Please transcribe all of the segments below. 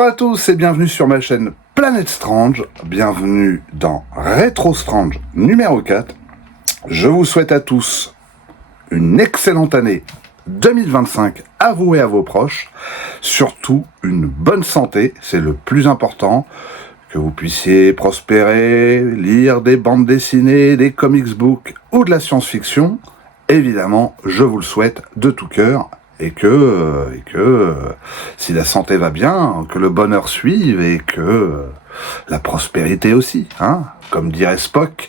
Bonjour à tous et bienvenue sur ma chaîne Planète Strange, bienvenue dans Retro Strange numéro 4. Je vous souhaite à tous une excellente année 2025 à vous et à vos proches, surtout une bonne santé, c'est le plus important, que vous puissiez prospérer, lire des bandes dessinées, des comics books ou de la science-fiction. Évidemment, je vous le souhaite de tout cœur. Et que si la santé va bien, que le bonheur suive et que la prospérité aussi, hein, comme dirait Spock,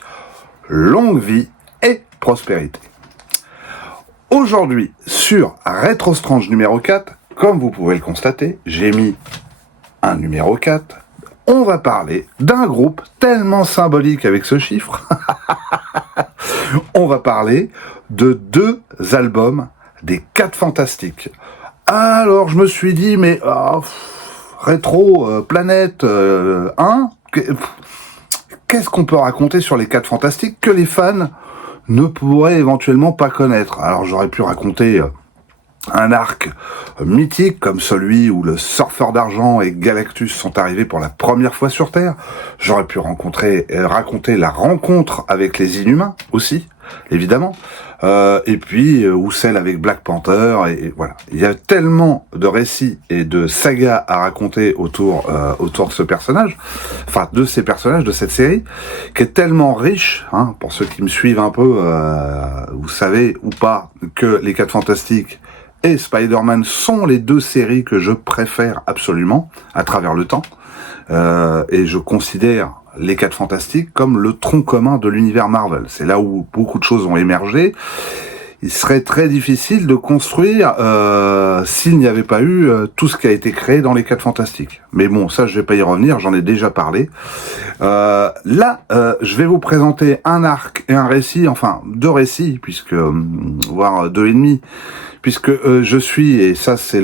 longue vie et prospérité. Aujourd'hui, sur Retro Strange numéro 4, comme vous pouvez le constater, j'ai mis un numéro 4. On va parler d'un groupe tellement symbolique avec ce chiffre. On va parler de 2 albums des 4 Fantastiques. Alors je me suis dit, mais rétro, planète, qu'est-ce qu'on peut raconter sur les 4 Fantastiques que les fans ne pourraient éventuellement pas connaître? Alors j'aurais pu raconter un arc mythique comme celui où le Surfeur d'Argent et Galactus sont arrivés pour la première fois sur Terre. J'aurais pu raconter la rencontre avec les Inhumains aussi, évidemment. Et puis ou celle avec Black Panther, et voilà. Il y a tellement de récits et de sagas à raconter autour de ce personnage, enfin de ces personnages de cette série, qui est tellement riche, hein, pour ceux qui me suivent un peu, vous savez ou pas que les 4 Fantastiques et Spider-Man sont les 2 séries que je préfère absolument à travers le temps, et je considère les 4 Fantastiques comme le tronc commun de l'univers Marvel. C'est là où beaucoup de choses ont émergé. Il serait très difficile de construire s'il n'y avait pas eu tout ce qui a été créé dans les 4 Fantastiques. Mais bon, ça je vais pas y revenir, j'en ai déjà parlé. Je vais vous présenter un arc et un récit, enfin 2 récits, puisque voire 2 et demi, puisque je suis, et ça c'est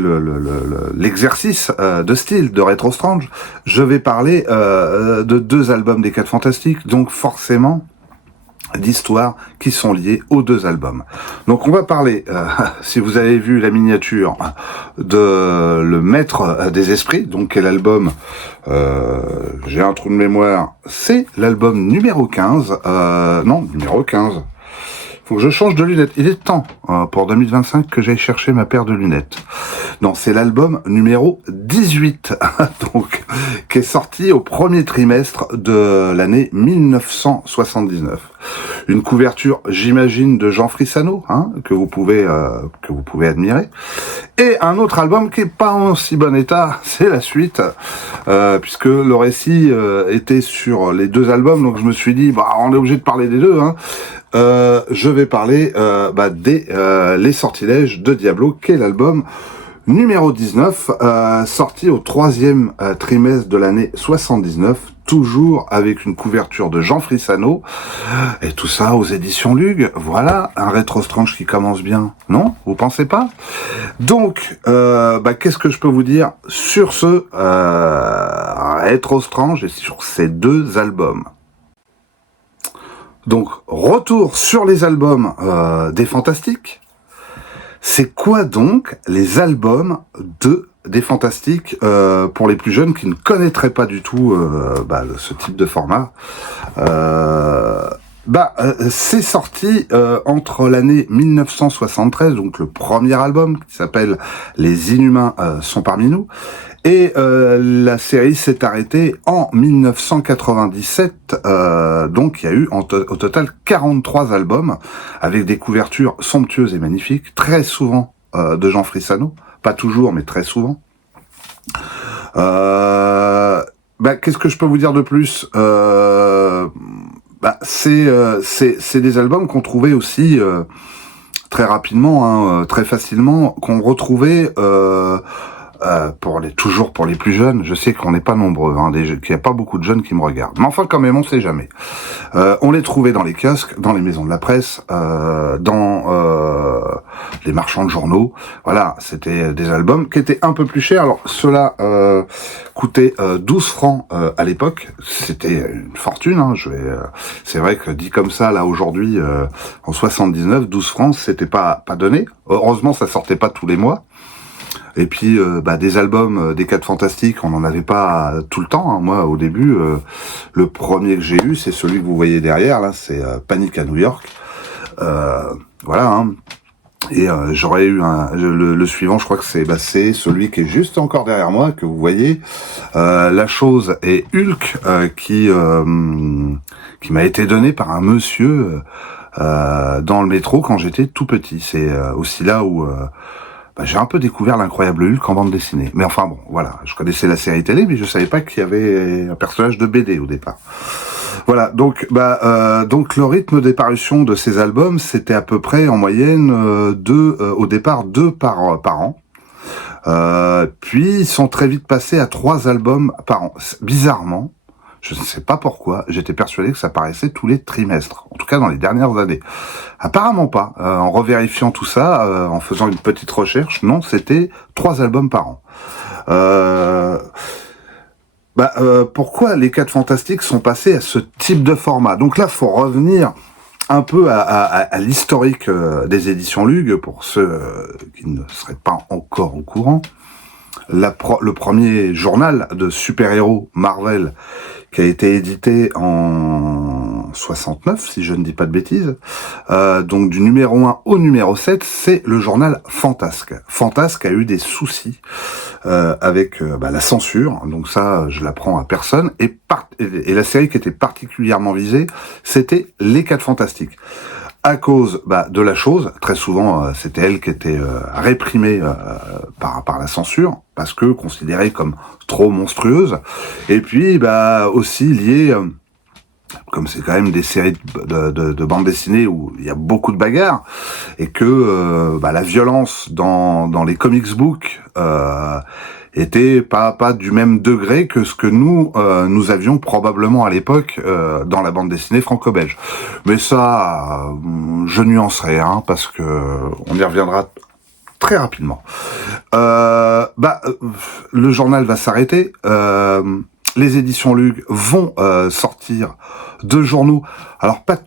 l'exercice de style de Retro Strange, je vais parler de 2 albums des 4 Fantastiques, donc forcément d'histoires qui sont liées aux 2 albums. Donc on va parler, si vous avez vu la miniature, de Le Maître des Esprits, donc qui est l'album, j'ai un trou de mémoire, c'est l'album numéro 15, numéro 15. Faut que je change de lunettes. Il est temps pour 2025 que j'aille chercher ma paire de lunettes. Non, c'est l'album numéro 18, donc qui est sorti au premier trimestre de l'année 1979. Une couverture, j'imagine, de Jean Frissano, hein, que vous pouvez admirer. Et un autre album qui est pas en si bon état, c'est la suite, puisque le récit était sur les 2 albums, donc je me suis dit, on est obligé de parler des 2, hein. Je vais parler des Les Sortilèges de Diablo, qui est l'album numéro 19, sorti au 3e trimestre de l'année 79, toujours avec une couverture de Jean Frissano, et tout ça aux éditions Lug. Voilà, un Retro Strange qui commence bien, non? Vous pensez pas? Donc, qu'est-ce que je peux vous dire sur ce Retro Strange et sur ces 2 albums? Donc, retour sur les albums des Fantastiques. C'est quoi donc les albums des Fantastiques pour les plus jeunes qui ne connaîtraient pas du tout ce type de format? C'est sorti entre l'année 1973, donc le premier album qui s'appelle Les Inhumains sont parmi nous, et la série s'est arrêtée en 1997, donc il y a eu au total 43 albums, avec des couvertures somptueuses et magnifiques, très souvent de Jean Frissano, pas toujours mais très souvent. Qu'est-ce que je peux vous dire de plus? C'est des albums qu'on trouvait aussi très rapidement, très facilement, qu'on retrouvait toujours pour les plus jeunes. Je sais qu'on n'est pas nombreux, qu'il n'y a pas beaucoup de jeunes qui me regardent, mais enfin quand même on sait jamais. On les trouvait dans les kiosques, dans les maisons de la presse, dans les marchands de journaux. Voilà, c'était des albums qui étaient un peu plus chers. Alors ceux-là coûtaient 12 francs à l'époque. C'était une fortune, hein. C'est vrai que dit comme ça là aujourd'hui, en 79, 12 francs c'était pas donné. Heureusement ça sortait pas tous les mois. Et puis des albums des 4 Fantastiques, on n'en avait pas tout le temps. Hein. Moi, au début, le premier que j'ai eu, c'est celui que vous voyez derrière. Là, c'est Panic à New York. Voilà. Hein. Et j'aurais eu le suivant, je crois que c'est celui qui est juste encore derrière moi, que vous voyez. La chose est Hulk, qui m'a été donné par un monsieur dans le métro quand j'étais tout petit. C'est aussi là où j'ai un peu découvert l'incroyable Hulk en bande dessinée. Mais enfin bon, voilà, je connaissais la série télé, mais je savais pas qu'il y avait un personnage de BD au départ. Voilà, donc le rythme des parutions de ces albums, c'était à peu près en moyenne au départ 2 par an. Puis ils sont très vite passés à 3 albums par an. Bizarrement, je ne sais pas pourquoi, j'étais persuadé que ça paraissait tous les trimestres, en tout cas dans les dernières années. Apparemment pas. En revérifiant tout ça, en faisant une petite recherche, non, c'était 3 albums par an. Pourquoi les 4 Fantastiques sont passés à ce type de format? Donc là, faut revenir un peu à l'historique des éditions Lug, pour ceux qui ne seraient pas encore au courant. Le premier journal de super-héros Marvel, qui a été édité en 69, si je ne dis pas de bêtises, donc du numéro 1 au numéro 7, c'est le journal Fantasque. Fantasque a eu des soucis avec la censure, donc ça, je l'apprends à personne, et la série qui était particulièrement visée, c'était les 4 Fantastiques. À cause de la chose, très souvent c'était elle qui était réprimée par la censure, parce que considérée comme trop monstrueuse, et puis aussi liée, comme c'est quand même des séries de bandes dessinées où il y a beaucoup de bagarres, et que la violence dans les comics books était pas du même degré que ce que nous avions probablement à l'époque dans la bande dessinée franco-belge. Mais ça, je nuancerai, parce que on y reviendra très rapidement. Le journal va s'arrêter. Les éditions Lug vont sortir 2 journaux. Alors pas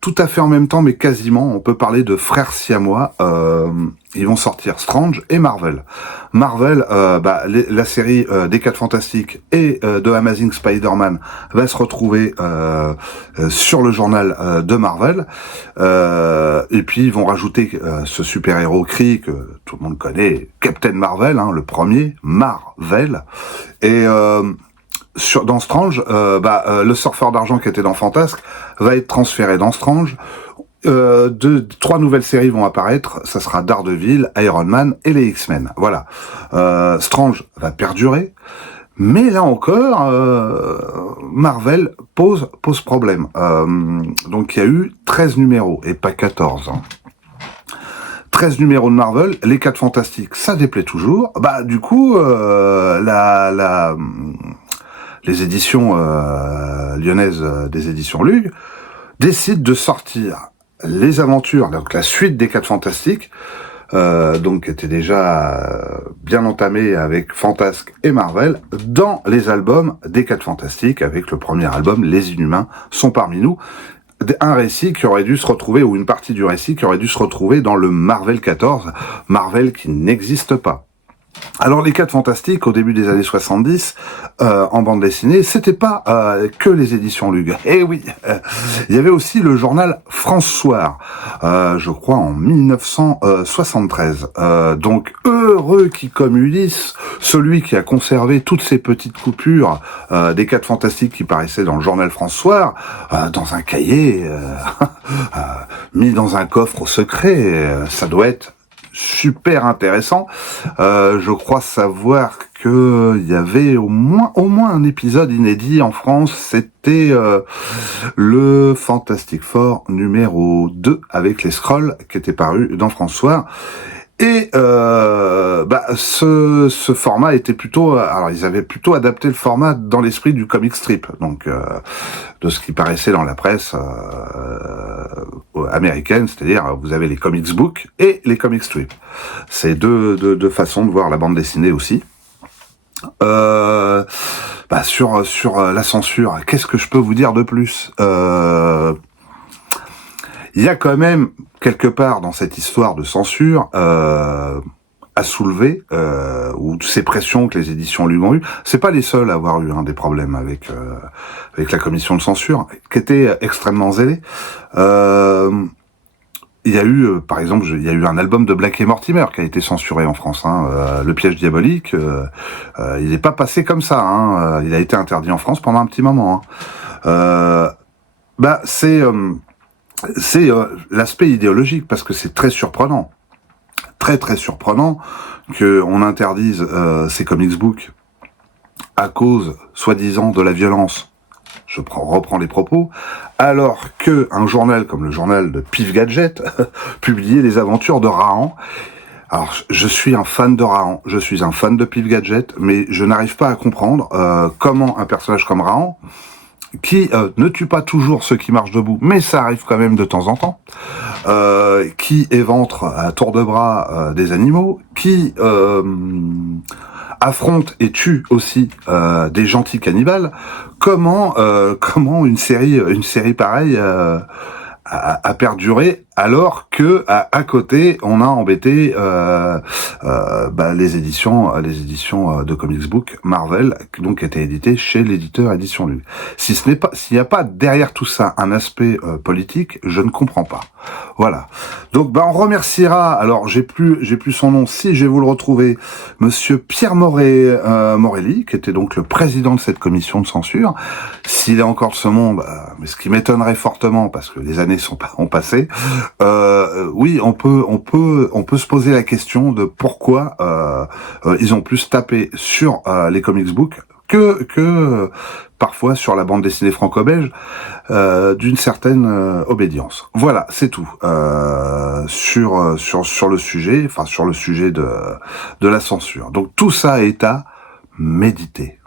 tout à fait en même temps, mais quasiment. On peut parler de frères siamois. Ils vont sortir Strange et Marvel. Marvel, la série des 4 Fantastiques et de Amazing Spider-Man va se retrouver sur le journal de Marvel. Et puis ils vont rajouter ce super-héros Kree que tout le monde connaît, Captain Marvel, le premier, Marvel. Et dans Strange, le surfeur d'argent qui était dans Fantasque va être transféré dans Strange. 3 nouvelles séries vont apparaître, ça sera Daredevil, Iron Man et les X-Men. Voilà. Strange va perdurer, mais là encore, Marvel pose problème. Donc il y a eu 13 numéros, et pas 14. 13 numéros de Marvel, les 4 Fantastiques, ça déplaît toujours. Du coup, les éditions lyonnaises des éditions Lug décident de sortir les aventures, donc la suite des 4 Fantastiques, donc qui était déjà bien entamée avec Fantasque et Marvel, dans les albums des 4 Fantastiques, avec le premier album, Les Inhumains sont parmi nous, un récit qui aurait dû se retrouver, ou une partie du récit qui aurait dû se retrouver dans le Marvel 14, Marvel qui n'existe pas. Alors les 4 Fantastiques au début des années 70 en bande dessinée, c'était pas que les éditions Lug. Eh oui, il y avait aussi le journal France Soir, je crois en 1973. Donc heureux qui comme Ulysse, celui qui a conservé toutes ces petites coupures des 4 Fantastiques qui paraissaient dans le journal France Soir, dans un cahier, mis dans un coffre au secret. Ça doit être super intéressant. Je crois savoir que il y avait au moins un épisode inédit en France. C'était le Fantastic Four numéro 2 avec les Skrulls qui était paru dans France Soir. Et ce format était plutôt, alors ils avaient plutôt adapté le format dans l'esprit du comic strip, donc de ce qui paraissait dans la presse américaine, c'est-à-dire vous avez les comics books et les comic strips. C'est deux façons de voir la bande dessinée aussi. Sur la censure, qu'est-ce que je peux vous dire de plus? Il y a quand même quelque part dans cette histoire de censure a soulevé, ou ces pressions que les éditions lui ont eu, c'est pas les seuls à avoir eu des problèmes avec la commission de censure, qui était extrêmement zélée. Il y a eu, par exemple, il y a eu un album de Black et Mortimer qui a été censuré en France, Le Piège diabolique. Il n'est pas passé comme ça. Il a été interdit en France pendant un petit moment. C'est l'aspect idéologique, parce que c'est très surprenant, très très surprenant que on interdise ces comics books à cause, soi-disant, de la violence. Je reprends les propos, alors que un journal comme le journal de Pif Gadget publiait les aventures de Rahan. Alors, je suis un fan de Rahan, je suis un fan de Pif Gadget, mais je n'arrive pas à comprendre comment un personnage comme Rahan, qui ne tue pas toujours ceux qui marchent debout, mais ça arrive quand même de temps en temps, qui éventre à tour de bras des animaux, qui affronte et tue aussi des gentils cannibales. Comment une série pareille a perduré, alors que à côté on a embêté les éditions de comics book Marvel, donc qui étaient éditées chez l'éditeur Édition Lug. S'il n'y a pas derrière tout ça un aspect politique, je ne comprends pas. Voilà. Donc on remerciera, alors j'ai plus son nom, si je vais vous le retrouver, monsieur Pierre Morelli, qui était donc le président de cette commission de censure. S'il est encore de ce monde, mais ce qui m'étonnerait fortement, parce que les années ont passé, oui, on peut se poser la question de pourquoi ils ont plus tapé sur les comics books que parfois sur la bande dessinée franco-belge, d'une certaine obédience. Voilà, c'est tout sur le sujet, sur le sujet de la censure. Donc tout ça est à méditer.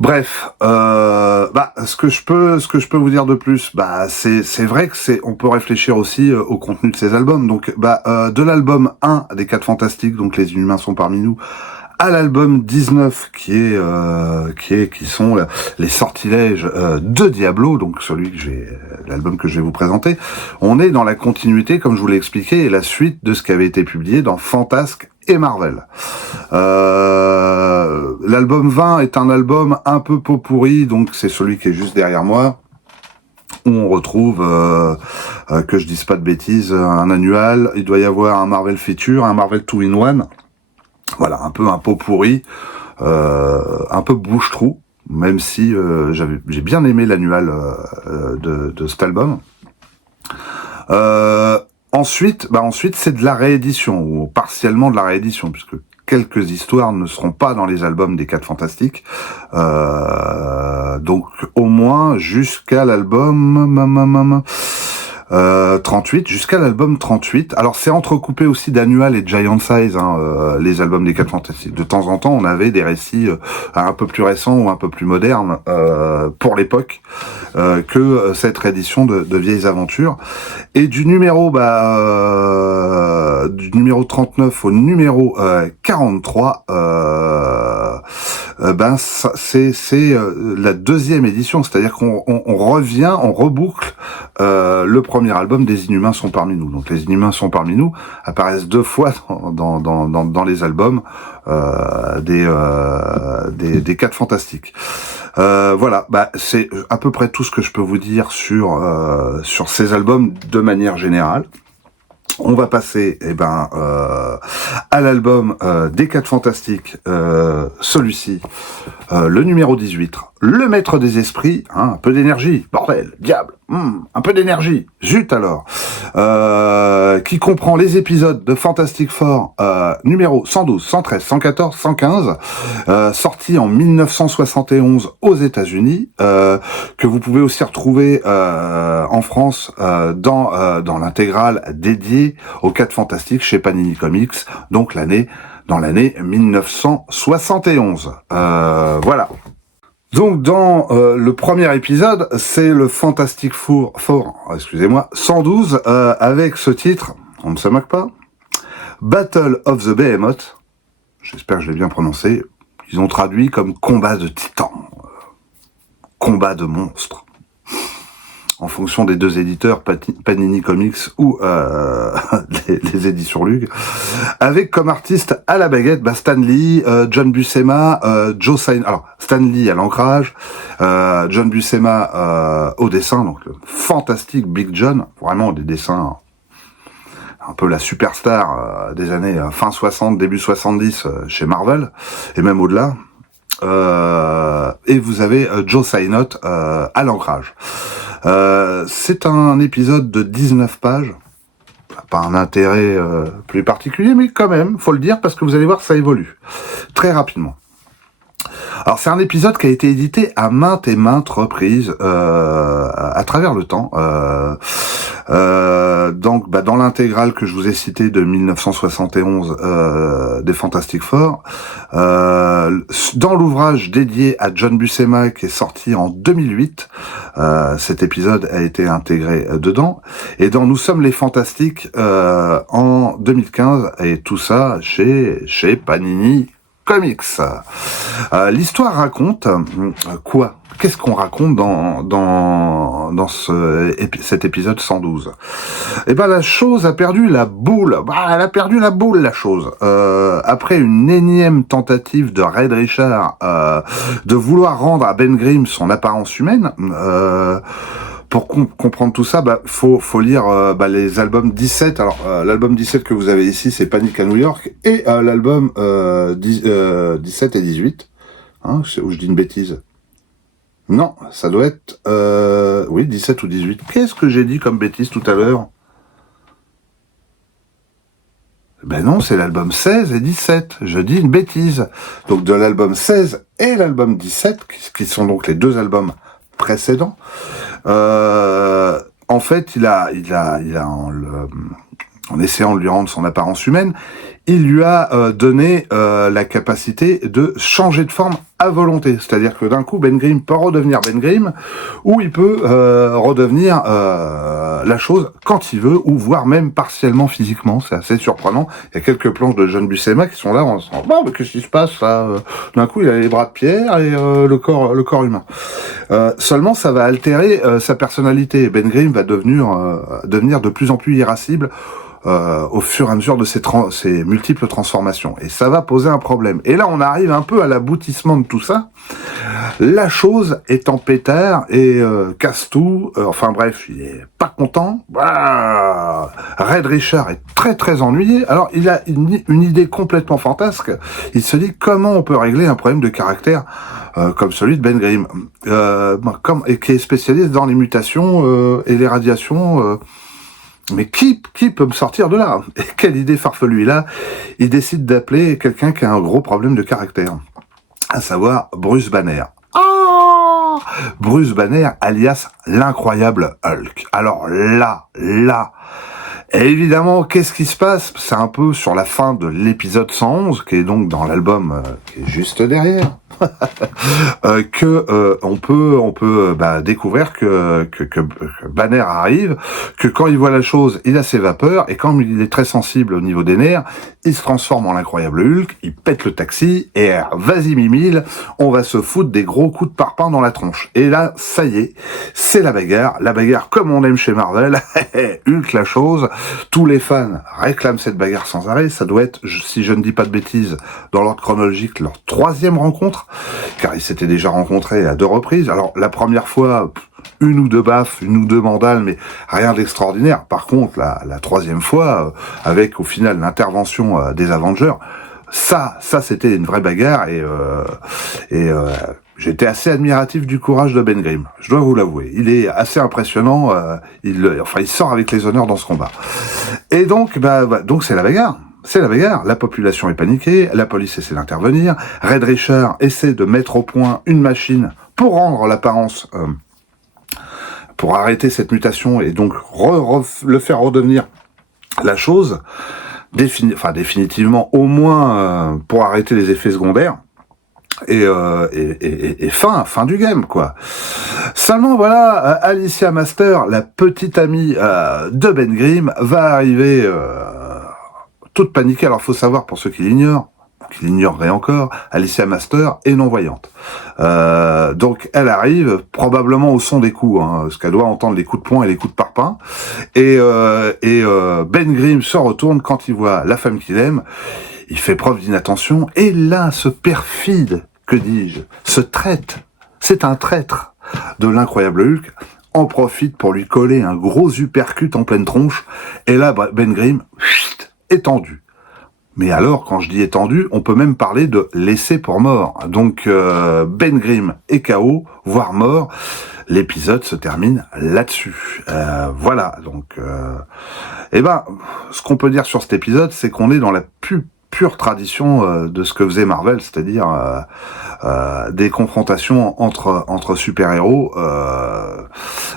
Bref, ce que je peux vous dire de plus, c'est vrai que on peut réfléchir aussi au contenu de ces albums. Donc, de l'album 1 des 4 Fantastiques, donc Les Inhumains sont parmi nous, à l'album 19 qui sont les sortilèges de Diablo, donc l'album que je vais vous présenter, on est dans la continuité, comme je vous l'ai expliqué, et la suite de ce qui avait été publié dans Fantasque et Marvel. L'album 20 est un album un peu pot-pourri, donc c'est celui qui est juste derrière moi, où on retrouve, que je dise pas de bêtises, un annual, il doit y avoir un Marvel Feature, un Marvel 2-in-1, voilà, un peu un pot-pourri, un peu bouche-trou, même si j'ai bien aimé l'annual de cet album. Ensuite, c'est de la réédition, ou partiellement de la réédition, puisque quelques histoires ne seront pas dans les albums des 4 Fantastiques. Donc, au moins, jusqu'à l'album 38, jusqu'à l'album 38. Alors, c'est entrecoupé aussi d'Annual et de Giant Size, les albums des 4 Fantastiques. De temps en temps, on avait des récits un peu plus récents ou un peu plus modernes, pour l'époque, que cette réédition de vieilles aventures. Et du numéro 39 au numéro 43, c'est la deuxième édition, c'est-à-dire qu'on revient, on reboucle le premier album des Inhumains sont parmi nous. Donc les Inhumains sont parmi nous apparaissent 2 fois dans les albums des 4 Fantastiques. Voilà, c'est à peu près tout ce que je peux vous dire sur ces albums de manière générale. On va passer à l'album des 4 Fantastiques, celui-ci, le numéro 18, Le Maître des Esprits, un peu d'énergie, bordel, diable, un peu d'énergie, zut alors, qui comprend les épisodes de Fantastic Four numéro 112, 113, 114, 115, sortis en 1971 aux États-Unis, que vous pouvez aussi retrouver en France dans l'intégrale dédiée aux 4 Fantastiques chez Panini Comics, donc dans l'année 1971. Voilà. Donc dans le premier épisode, c'est le Fantastic Four, 112, avec ce titre, on ne se moque pas, Battle of the Behemoth, j'espère que je l'ai bien prononcé, ils ont traduit comme combat de titans, combat de monstres. en fonction des deux éditeurs, Panini Comics ou les éditions Lug, avec comme artiste à la baguette Stan Lee, John Buscema, Joe Sain. Alors Stan Lee à l'ancrage, John Buscema au dessin, donc le fantastique Big John, vraiment des dessins un peu la superstar des années fin 60, début 70 chez Marvel, et même au-delà. Et vous avez Joe Sainot à l'ancrage. C'est un épisode de 19 pages. Pas un intérêt plus particulier, mais quand même, faut le dire, parce que vous allez voir, ça évolue très rapidement. Alors c'est un épisode qui a été édité à maintes et maintes reprises à travers le temps. Donc dans l'intégrale que je vous ai citée de 1971 des Fantastic Four, dans l'ouvrage dédié à John Buscema qui est sorti en 2008, cet épisode a été intégré dedans, et dans Nous sommes les Fantastiques en 2015, et tout ça chez Panini Comics. L'histoire raconte quoi? Qu'est-ce qu'on raconte dans cet épisode 112? Eh ben la chose a perdu la boule. Elle a perdu la boule, la chose. Après une énième tentative de Red Richard de vouloir rendre à Ben Grimm son apparence humaine. Pour comprendre tout ça, faut lire les albums 17. Alors l'album 17 que vous avez ici, c'est Panic à New York, et l'album 17 et 18. Hein, où je dis une bêtise. Non, ça doit être oui, 17 ou 18. Qu'est-ce que j'ai dit comme bêtise tout à l'heure? Ben non, c'est l'album 16 et 17. Je dis une bêtise. Donc de l'album 16 et l'album 17, qui sont donc les deux albums précédents. En fait, il a en essayant de lui rendre son apparence humaine, il lui a donné la capacité de changer de forme à volonté. C'est-à-dire que d'un coup, Ben Grimm peut redevenir Ben Grimm, ou il peut redevenir la chose quand il veut, ou voire même partiellement physiquement. C'est assez surprenant. Il y a quelques planches de John Buscema qui sont là, on se dit, bon, mais qu'est-ce qui se passe là? D'un coup, il a les bras de pierre et le corps humain. Seulement, ça va altérer sa personnalité. Ben Grimm va devenir de plus en plus irascible au fur et à mesure de ces multiples transformations. Et ça va poser un problème. Et là, on arrive un peu à l'aboutissement de tout ça. La chose est en pétard et casse tout. Enfin bref, il est pas content. Red Richard est très très ennuyé. Alors, il a une idée complètement fantasque. Il se dit comment on peut régler un problème de caractère comme celui de Ben Grimm, et qui est spécialiste dans les mutations et les radiations. Mais qui peut me sortir de là? Et quelle idée farfelue là? Il décide d'appeler quelqu'un qui a un gros problème de caractère, à savoir Bruce Banner. Oh, Bruce Banner, alias l'incroyable Hulk. Alors là, et évidemment, qu'est-ce qui se passe? C'est un peu sur la fin de l'épisode 111, qui est donc dans l'album qui est juste derrière. On peut découvrir que Banner arrive, que quand il voit la chose, il a ses vapeurs, et quand il est très sensible au niveau des nerfs, il se transforme en l'incroyable Hulk, il pète le taxi, et vas-y Mimile, on va se foutre des gros coups de parpaing dans la tronche. Et là, ça y est, c'est la bagarre comme on aime chez Marvel. Hulk la chose, tous les fans réclament cette bagarre sans arrêt. Ça doit être, si je ne dis pas de bêtises, dans l'ordre chronologique, leur troisième rencontre, car ils s'étaient déjà rencontrés à 2 reprises. Alors la première fois, une ou deux baffes, une ou deux mandales, mais rien d'extraordinaire. Par contre, la troisième fois, avec au final l'intervention des Avengers, ça c'était une vraie bagarre, et j'étais assez admiratif du courage de Ben Grimm, je dois vous l'avouer. Il est assez impressionnant, il sort avec les honneurs dans ce combat. Et donc, donc c'est la bagarre. C'est la bagarre. La population est paniquée, la police essaie d'intervenir, Red Richard essaie de mettre au point une machine pour rendre l'apparence, pour arrêter cette mutation et donc le faire redevenir la chose, définitivement, au moins pour arrêter les effets secondaires. Et fin du game, quoi. Seulement voilà, Alicia Master, la petite amie de Ben Grimm, va arriver toute paniquée. Alors faut savoir, pour ceux qui l'ignorent, qu'il ignorerait encore, Alicia Master est non-voyante. Donc elle arrive probablement au son des coups, parce qu'elle doit entendre les coups de poing et les coups de parpaing. Et Ben Grimm se retourne quand il voit la femme qu'il aime. Il fait preuve d'inattention. Et là, ce perfide, que dis-je, ce traître, c'est un traître de l'incroyable Hulk, en profite pour lui coller un gros uppercut en pleine tronche. Et là, Ben Grimm, étendu. Mais alors, quand je dis étendu, on peut même parler de laissé pour mort. Donc, Ben Grimm est KO, voire mort. L'épisode se termine là-dessus. Voilà, donc... ce qu'on peut dire sur cet épisode, c'est qu'on est dans la pure tradition de ce que faisait Marvel, c'est-à-dire des confrontations entre super-héros.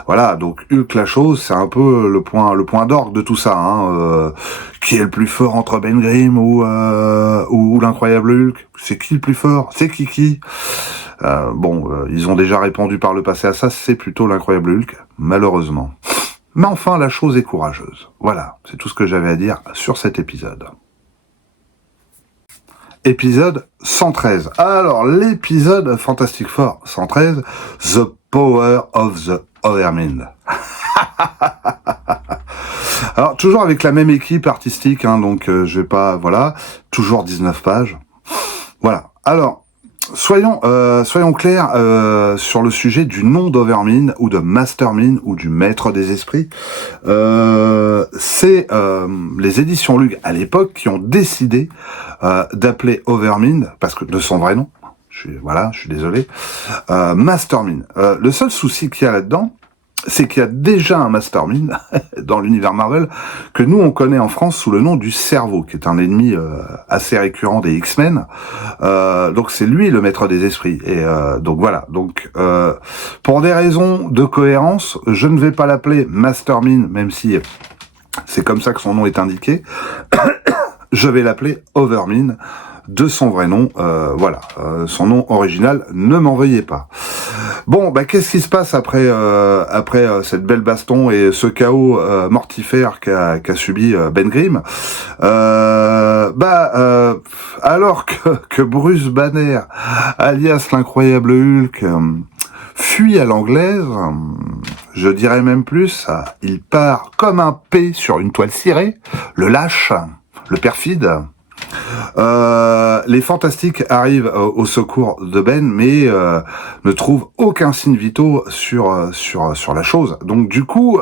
Voilà, donc Hulk la chose, c'est un peu le point d'orgue de tout ça. Qui est le plus fort entre Ben Grimm ou l'incroyable Hulk? C'est qui le plus fort? C'est qui? Ils ont déjà répondu par le passé à ça, c'est plutôt l'incroyable Hulk, malheureusement. Mais enfin, la chose est courageuse. Voilà, c'est tout ce que j'avais à dire sur cet épisode. Épisode 113. Alors, l'épisode Fantastic Four 113, The Power of the Overmind. Alors, toujours avec la même équipe artistique, donc je vais pas... Voilà, toujours 19 pages. Voilà. Alors, soyons clairs sur le sujet du nom d'Overmind ou de Mastermind ou du Maître des Esprits. C'est les éditions Lug à l'époque qui ont décidé d'appeler Overmind, parce que de son vrai nom, je suis désolé, Mastermind. Le seul souci qu'il y a là-dedans, c'est qu'il y a déjà un Mastermind dans l'univers Marvel que nous on connaît en France sous le nom du Cerveau, qui est un ennemi assez récurrent des X-Men. Donc c'est lui le maître des esprits. Et donc voilà. Donc pour des raisons de cohérence, je ne vais pas l'appeler Mastermind, même si c'est comme ça que son nom est indiqué. Je vais l'appeler Overmind, de son vrai nom. Son nom original, ne m'en veuillez pas. Bon, qu'est-ce qui se passe après cette belle baston et ce chaos mortifère qu'a subi Ben Grimm? Alors que Bruce Banner, alias l'incroyable Hulk, fuit à l'anglaise, je dirais même plus, il part comme un P sur une toile cirée, le lâche, le perfide. Les Fantastiques arrivent au secours de Ben, mais ne trouvent aucun signe vitaux sur la chose. Donc du coup,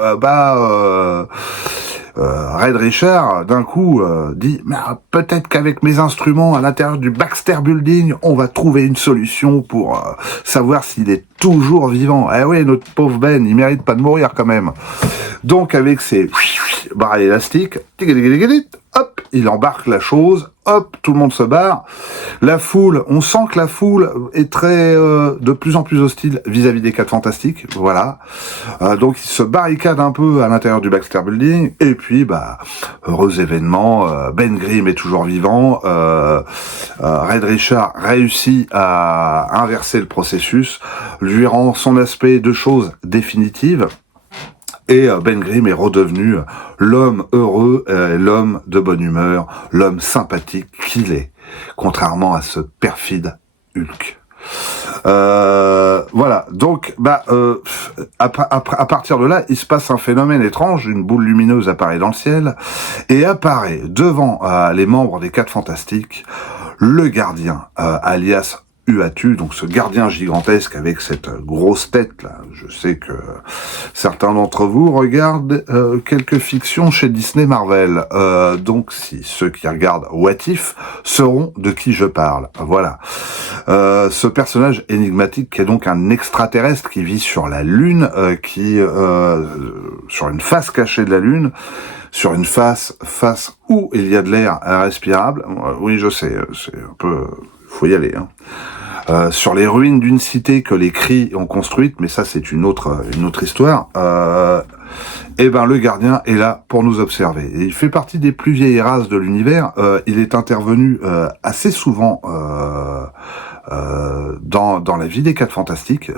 Red Richard d'un coup dit peut-être qu'avec mes instruments à l'intérieur du Baxter Building, on va trouver une solution pour savoir s'il est toujours vivant. Eh oui, notre pauvre Ben, il mérite pas de mourir quand même. Donc avec ses barres élastiques, hop, il embarque la chose, hop, tout le monde se barre. La foule, on sent que la foule est de plus en plus hostile vis-à-vis des 4 Fantastiques, voilà. Donc il se barricade un peu à l'intérieur du Baxter Building, et puis, heureux événement, Ben Grimm est toujours vivant, Red Richard réussit à inverser le processus, lui rend son aspect de choses définitives, et Ben Grimm est redevenu l'homme heureux, l'homme de bonne humeur, l'homme sympathique qu'il est, contrairement à ce perfide Hulk. Voilà, donc à partir de là, il se passe un phénomène étrange, une boule lumineuse apparaît dans le ciel, et apparaît devant les membres des 4 Fantastiques, le gardien, alias Uatu, donc ce gardien gigantesque avec cette grosse tête là. Je sais que certains d'entre vous regardent quelques fictions chez Disney Marvel, donc si ceux qui regardent What If sauront de qui je parle. Voilà, ce personnage énigmatique qui est donc un extraterrestre qui vit sur la Lune, sur une face cachée de la Lune, sur une face où il y a de l'air respirable. Oui, je sais, c'est un peu... faut y aller, sur les ruines d'une cité que les Kree ont construite, mais ça c'est une autre histoire. Le gardien est là pour nous observer. Et il fait partie des plus vieilles races de l'univers. Il est intervenu assez souvent dans la vie des 4 Fantastiques.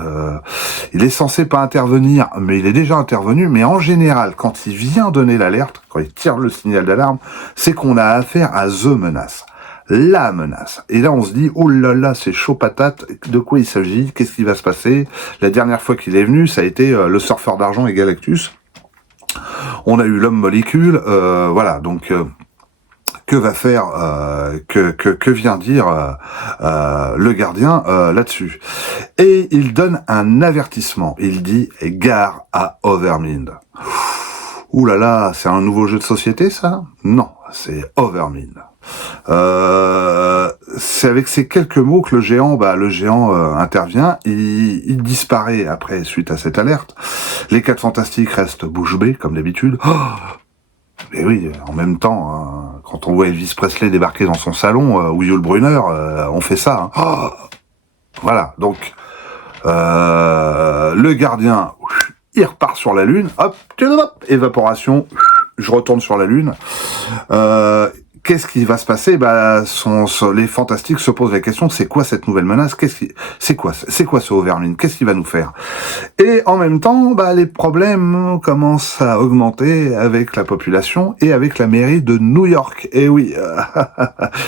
Il est censé pas intervenir, mais il est déjà intervenu. Mais en général, quand il vient donner l'alerte, quand il tire le signal d'alarme, c'est qu'on a affaire à The Menace. la menace. Et là, on se dit, oh là là, c'est chaud patate, de quoi il s'agit, qu'est-ce qui va se passer? La dernière fois qu'il est venu, ça a été le surfeur d'argent et Galactus. On a eu l'homme molécule, voilà, donc... que va faire, que vient dire le gardien là-dessus. Et il donne un avertissement. Il dit « Gare à Overmind ». Ouh là là, c'est un nouveau jeu de société, ça? Non, c'est Overmind. C'est avec ces quelques mots que le géant intervient, il disparaît après, suite à cette alerte. Les 4 Fantastiques restent bouche bée, comme d'habitude. Oh, mais oui, en même temps, hein, quand on voit Elvis Presley débarquer dans son salon, ou Yul Brynner, on fait ça. Hein. Oh, voilà, donc le gardien, il repart sur la Lune, hop, évaporation, je retourne sur la Lune. Qu'est-ce qui va se passer? Les Fantastiques se posent la question, c'est quoi cette nouvelle menace? C'est quoi ce Overmind? Qu'est-ce qu'il va nous faire? Et en même temps, les problèmes commencent à augmenter avec la population et avec la mairie de New York. Et oui,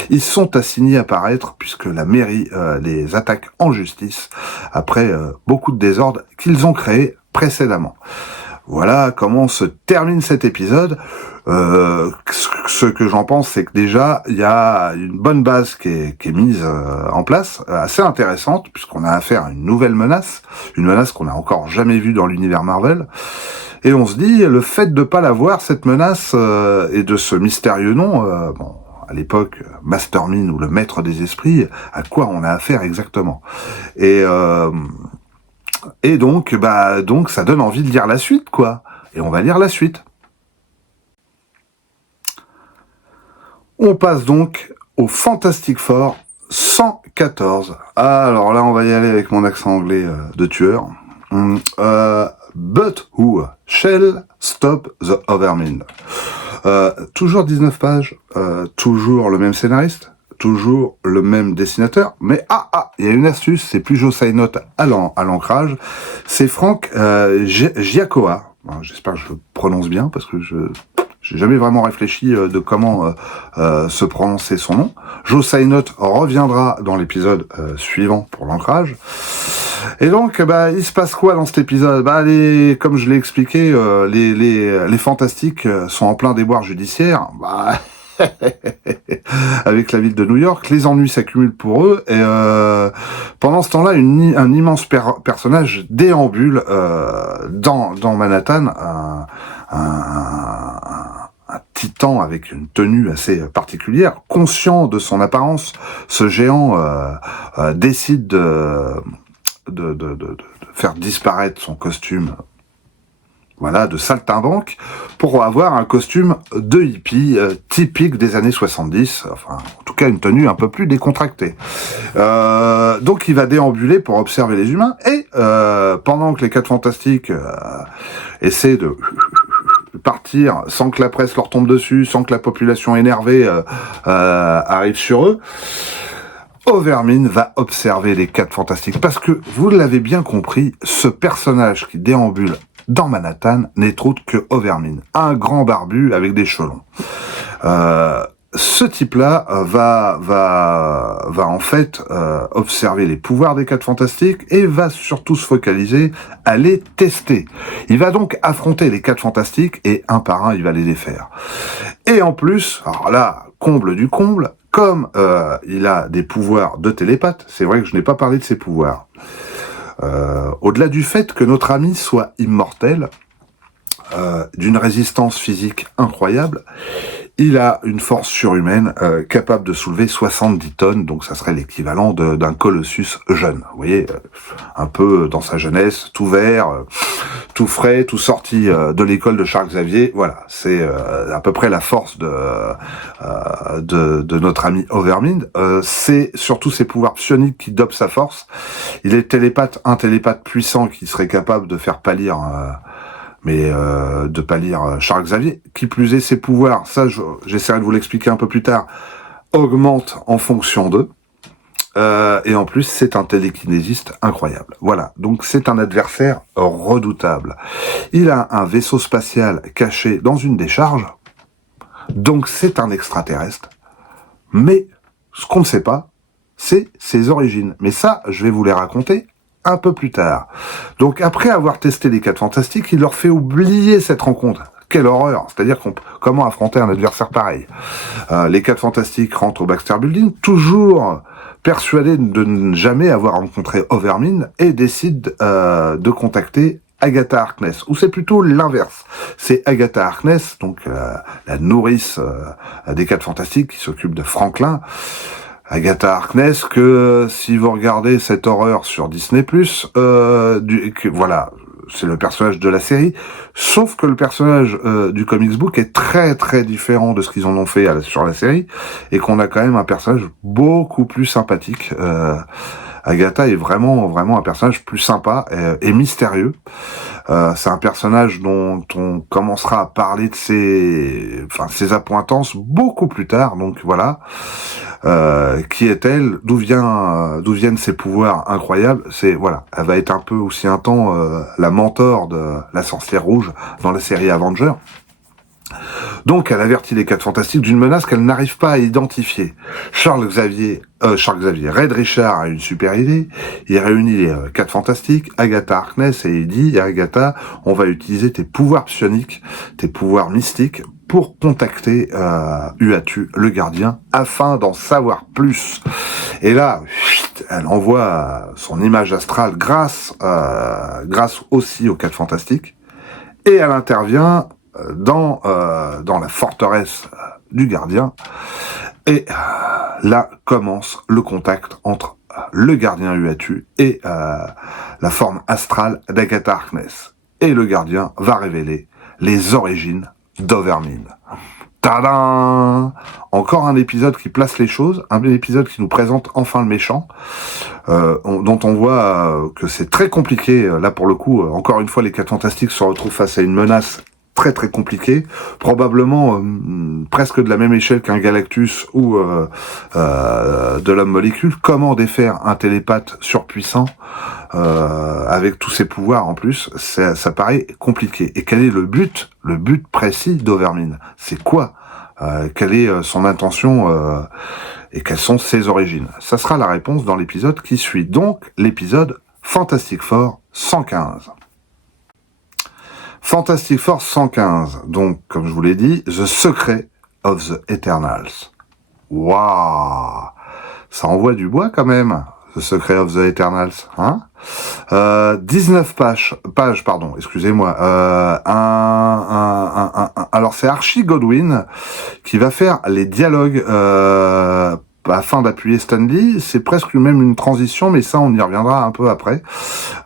ils sont assignés à paraître puisque la mairie les attaque en justice après beaucoup de désordres qu'ils ont créés précédemment. Voilà comment se termine cet épisode. Ce que j'en pense, c'est que déjà, il y a une bonne base qui est mise en place, assez intéressante, puisqu'on a affaire à une nouvelle menace, une menace qu'on n'a encore jamais vue dans l'univers Marvel. Et on se dit, le fait de pas la voir, cette menace, et de ce mystérieux nom, à l'époque, Mastermind ou le maître des esprits, à quoi on a affaire exactement? Et donc, ça donne envie de lire la suite, quoi. Et on va lire la suite. On passe donc au Fantastic Four 114. Alors là, on va y aller avec mon accent anglais de tueur. But who shall stop the Overmind? Toujours 19 pages, toujours le même scénariste, toujours le même dessinateur, mais il y a une astuce, c'est plus Joe Sainot à l'ancrage, c'est Frank Giacoa. J'espère que je le prononce bien, parce que j'ai jamais vraiment réfléchi de comment se prononcer son nom. Joe Sainot reviendra dans l'épisode suivant pour l'ancrage. Et donc, il se passe quoi dans cet épisode? Comme je l'ai expliqué, les Fantastiques sont en plein déboire judiciaire. Avec la ville de New York, les ennuis s'accumulent pour eux, et pendant ce temps-là, un immense personnage déambule dans Manhattan, un titan avec une tenue assez particulière. Conscient de son apparence, ce géant décide de faire disparaître son costume, de saltimbanque, pour avoir un costume de hippie typique des années 70, enfin, en tout cas une tenue un peu plus décontractée. Donc il va déambuler pour observer les humains, et pendant que les 4 Fantastiques essaient de partir sans que la presse leur tombe dessus, sans que la population énervée arrive sur eux, Overmind va observer les 4 Fantastiques, parce que, vous l'avez bien compris, ce personnage qui déambule dans Manhattan n'est autre que Overmind, un grand barbu avec des cheveux longs. Ce type-là va en fait observer les pouvoirs des 4 Fantastiques et va surtout se focaliser à les tester. Il va donc affronter les 4 Fantastiques et un par un, il va les défaire. Et en plus, alors là, comble du comble, comme il a des pouvoirs de télépathe, c'est vrai que je n'ai pas parlé de ses pouvoirs. Au-delà du fait que notre ami soit immortel, d'une résistance physique incroyable, il a une force surhumaine capable de soulever 70 tonnes, donc ça serait l'équivalent d'un Colossus jeune. Vous voyez, un peu dans sa jeunesse, tout vert, tout frais, tout sorti de l'école de Charles Xavier. Voilà, c'est à peu près la force de notre ami Overmind. C'est surtout ses pouvoirs psioniques qui dopent sa force. Il est un télépathe puissant qui serait capable de faire pâlir... de pâlir Charles Xavier. Qui plus est, ses pouvoirs, ça j'essaierai de vous l'expliquer un peu plus tard, augmentent en fonction d'eux. Et en plus, c'est un télékinésiste incroyable. Voilà, donc c'est un adversaire redoutable. Il a un vaisseau spatial caché dans une décharge, donc c'est un extraterrestre. Mais ce qu'on ne sait pas, c'est ses origines. Mais ça, je vais vous les raconter un peu plus tard. Donc après avoir testé les 4 Fantastiques, il leur fait oublier cette rencontre. Quelle horreur! C'est-à-dire comment affronter un adversaire pareil? Les 4 Fantastiques rentrent au Baxter Building, toujours persuadés de ne jamais avoir rencontré Overmine, et décident de contacter Agatha Harkness, ou c'est plutôt l'inverse. C'est Agatha Harkness, donc la nourrice des 4 Fantastiques, qui s'occupe de Franklin. Agatha Harkness, que si vous regardez cette horreur sur Disney+, voilà, c'est le personnage de la série, sauf que le personnage du comics book est très très différent de ce qu'ils en ont fait sur la série, et qu'on a quand même un personnage beaucoup plus sympathique. Agatha est vraiment un personnage plus sympa et mystérieux. C'est un personnage dont on commencera à parler de ses appointances beaucoup plus tard. Donc voilà, qui est-elle? D'où viennent ses pouvoirs incroyables? Elle va être un peu aussi un temps la mentor de la sorcière rouge dans la série Avengers. Donc, elle avertit les 4 Fantastiques d'une menace qu'elle n'arrive pas à identifier. Charles Xavier, Red Richard a une super idée. Il réunit les 4 Fantastiques, Agatha Harkness, et il dit: Agatha, on va utiliser tes pouvoirs psioniques, tes pouvoirs mystiques, pour contacter Uatu, le gardien, afin d'en savoir plus. Et là, elle envoie son image astrale grâce aussi aux 4 Fantastiques, et elle intervient dans la forteresse du gardien, et là commence le contact entre le gardien Uatu et la forme astrale d'Agatha Harkness, et le gardien va révéler les origines d'Overmine. Tadam! Encore un épisode qui place les choses, un épisode qui nous présente enfin le méchant, dont on voit que c'est très compliqué. Là pour le coup, encore une fois, les 4 Fantastiques se retrouvent face à une menace très très compliqué, probablement presque de la même échelle qu'un Galactus ou de l'homme molécule. Comment défaire un télépathe surpuissant avec tous ses pouvoirs en plus? Ça paraît compliqué. Et quel est le but précis d'Overmine? C'est quoi? Quelle est son intention et quelles sont ses origines? Ça sera la réponse dans l'épisode qui suit, donc l'épisode Fantastic Four 115. Fantastic Four 115, donc, comme je vous l'ai dit, The Secret of the Eternals. Waouh! Ça envoie du bois quand même, The Secret of the Eternals, hein? 19 pages, excusez-moi. Alors c'est Archie Goodwin qui va faire les dialogues afin d'appuyer Stan Lee. C'est presque même une transition, mais ça on y reviendra un peu après.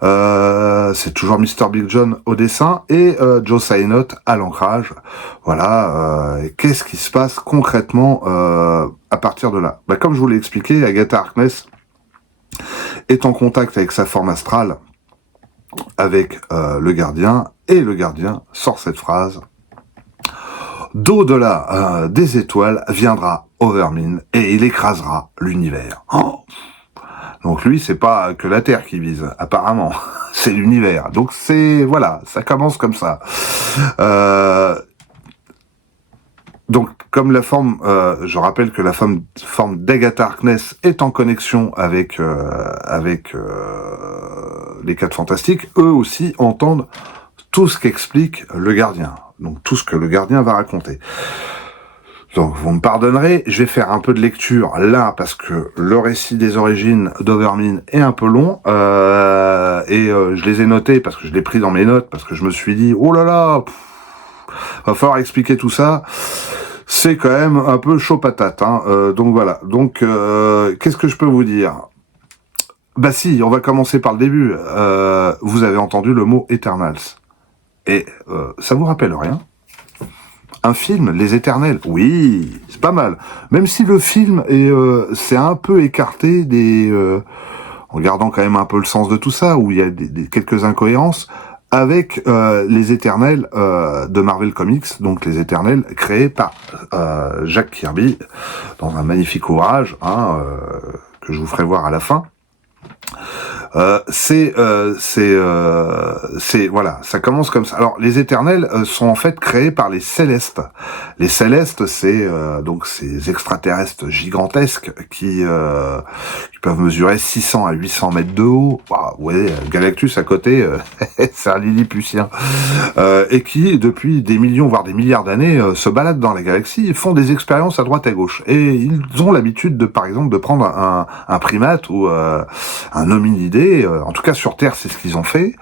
C'est toujours Mr. Big John au dessin et Joe Sainot à l'ancrage. Voilà. Qu'est-ce qui se passe concrètement à partir de là? Comme je vous l'ai expliqué, Agatha Harkness est en contact avec sa forme astrale, avec le gardien, et le gardien sort cette phrase: d'au-delà des étoiles viendra Overmine et il écrasera l'univers. Oh, donc lui, c'est pas que la Terre qui vise, apparemment, c'est l'univers. Donc voilà, ça commence comme ça. Donc, comme la forme, je rappelle que la forme d'Agatha Harkness est en connexion avec les 4 Fantastiques, eux aussi entendent tout ce qu'explique le gardien. Donc, tout ce que le gardien va raconter. Donc, vous me pardonnerez, je vais faire un peu de lecture là, parce que le récit des origines d'Overmine est un peu long, et je les ai notés, parce que je l'ai pris dans mes notes, parce que je me suis dit, oh là là, va falloir expliquer tout ça. C'est quand même un peu chaud patate, hein. Donc voilà. Donc qu'est-ce que je peux vous dire? Si, on va commencer par le début. Vous avez entendu le mot Eternals. Et ça vous rappelle rien? Un film, Les Éternels? Oui, c'est pas mal. Même si le film c'est un peu écarté en gardant quand même un peu le sens de tout ça, où il y a quelques incohérences, avec les Éternels de Marvel Comics, donc les Éternels créés par Jack Kirby dans un magnifique ouvrage que je vous ferai voir à la fin. Voilà, ça commence comme ça. Alors les éternels sont en fait créés par les célestes. Les célestes, c'est donc ces extraterrestres gigantesques qui peuvent mesurer 600 à 800 mètres de haut. Waouh, ouais, Galactus à côté, c'est un Lilliputien. Et qui, depuis des millions, voire des milliards d'années, se baladent dans la galaxie et font des expériences à droite à gauche. Et ils ont l'habitude de, par exemple, de prendre un primate ou un hominidé, en tout cas sur Terre, c'est ce qu'ils ont fait,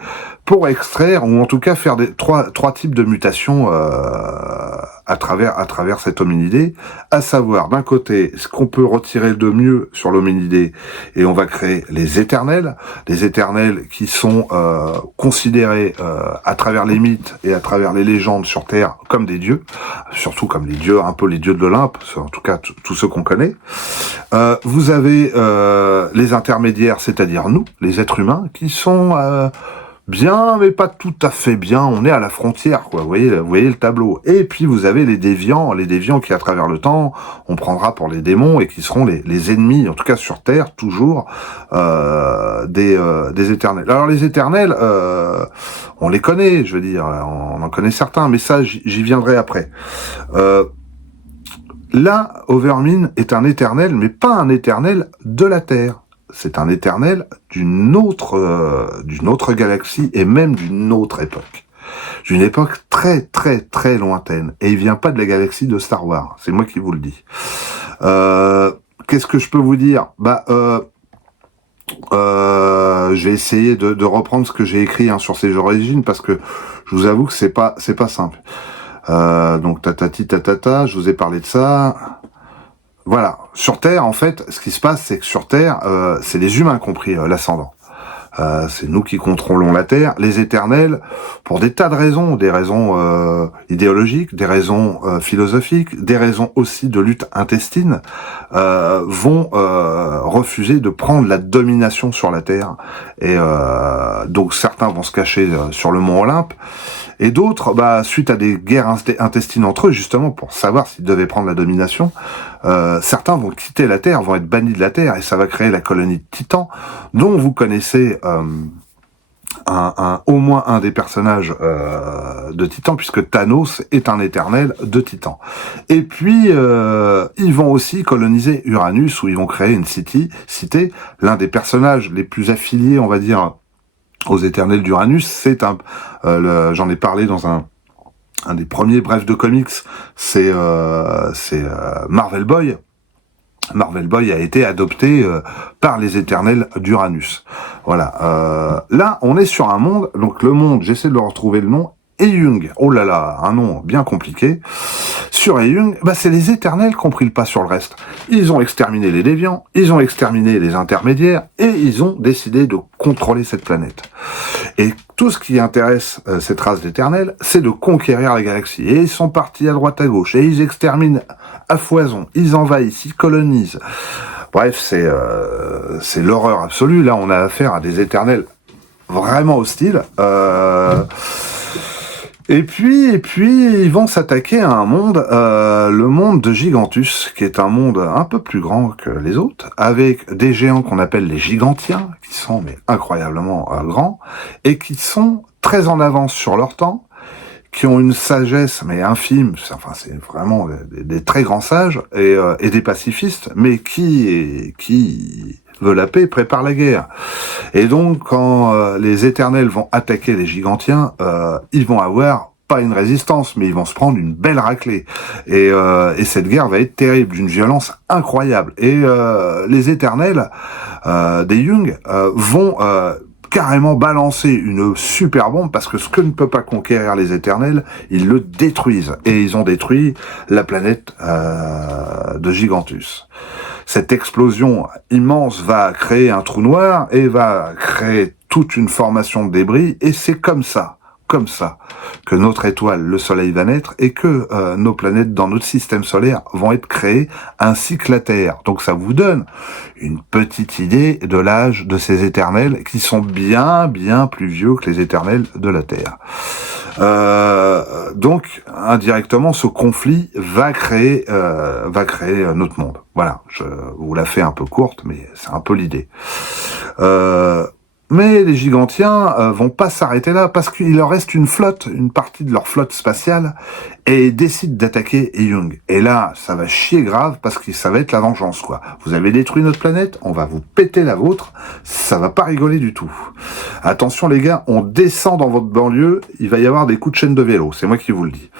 pour extraire, ou en tout cas faire trois types de mutations à travers cet hominidé, à savoir, d'un côté, ce qu'on peut retirer de mieux sur l'hominidé, et on va créer les éternels qui sont considérés à travers les mythes et à travers les légendes sur Terre comme des dieux, surtout comme les dieux, un peu les dieux de l'Olympe, en tout cas tous ceux qu'on connaît. Vous avez les intermédiaires, c'est-à-dire nous, les êtres humains, qui sont bien, mais pas tout à fait bien. On est à la frontière, quoi. Vous voyez le tableau. Et puis vous avez les déviants qui, à travers le temps, on prendra pour les démons et qui seront les ennemis, en tout cas sur Terre, toujours des éternels. Alors les éternels, on les connaît, je veux dire, on en connaît certains, mais ça, j'y viendrai après. Là, Overmin est un éternel, mais pas un éternel de la Terre. C'est un éternel d'une autre galaxie et même d'une autre époque. D'une époque très très très lointaine. Et il vient pas de la galaxie de Star Wars. C'est moi qui vous le dis. Qu'est-ce que je peux vous dire ? Je vais essayer de reprendre ce que j'ai écrit sur ces origines parce que je vous avoue que c'est pas simple. Donc tatata, je vous ai parlé de ça. Voilà, sur Terre, en fait, ce qui se passe, c'est que sur Terre, c'est les humains qui ont pris l'ascendant. C'est nous qui contrôlons la Terre. Les éternels, pour des tas de raisons, des raisons idéologiques, des raisons philosophiques, des raisons aussi de lutte intestine, vont refuser de prendre la domination sur la Terre. Et donc certains vont se cacher sur le mont Olympe. Et d'autres, suite à des guerres intestines entre eux, justement, pour savoir s'ils devaient prendre la domination, certains vont quitter la Terre, vont être bannis de la Terre, et ça va créer la colonie de Titan, dont vous connaissez au moins un des personnages de Titan, puisque Thanos est un éternel de Titan. Et puis, ils vont aussi coloniser Uranus, où ils vont créer une cité. L'un des personnages les plus affiliés, on va dire, aux éternels d'Uranus, c'est j'en ai parlé dans un des premiers brefs de comics, c'est Marvel Boy. Marvel Boy a été adopté par les éternels d'Uranus. Voilà. Là, on est sur un monde, donc le monde, j'essaie de le retrouver le nom, Eyung. Oh là là, un nom bien compliqué. Sur Eyung, c'est les éternels qui ont pris le pas sur le reste. Ils ont exterminé les déviants, ils ont exterminé les intermédiaires, et ils ont décidé de contrôler cette planète. Et tout ce qui intéresse cette race d'éternels, c'est de conquérir la galaxie. Et ils sont partis à droite à gauche, et ils exterminent à foison, ils envahissent, ils colonisent. Bref, c'est l'horreur absolue. Là, on a affaire à des éternels vraiment hostiles. Et puis, ils vont s'attaquer à un monde, le monde de Gigantus, qui est un monde un peu plus grand que les autres, avec des géants qu'on appelle les Gigantiens, qui sont incroyablement grands, et qui sont très en avance sur leur temps, qui ont une sagesse infime, c'est vraiment des très grands sages, et des pacifistes, mais qui veut la paix, prépare la guerre. Et donc, quand les éternels vont attaquer les Gigantiens, ils vont avoir pas une résistance, mais ils vont se prendre une belle raclée. Et cette guerre va être terrible, d'une violence incroyable. Et les éternels des Jung vont carrément balancer une super bombe, parce que ce que ne peut pas conquérir les éternels, ils le détruisent. Et ils ont détruit la planète de Gigantus. Cette explosion immense va créer un trou noir et va créer toute une formation de débris, et c'est comme ça que notre étoile, le Soleil, va naître, et que nos planètes dans notre système solaire vont être créées, ainsi que la Terre. Donc ça vous donne une petite idée de l'âge de ces éternels, qui sont bien plus vieux que les éternels de la Terre. Donc indirectement, ce conflit va créer notre monde. Voilà, je vous la fais un peu courte, mais c'est un peu l'idée. Mais les Gigantiens vont pas s'arrêter là, parce qu'il leur reste une flotte, une partie de leur flotte spatiale, et ils décident d'attaquer Yung. Et là, ça va chier grave, parce que ça va être la vengeance, quoi. Vous avez détruit notre planète, on va vous péter la vôtre, ça va pas rigoler du tout. Attention les gars, on descend dans votre banlieue, il va y avoir des coups de chaîne de vélo, c'est moi qui vous le dis.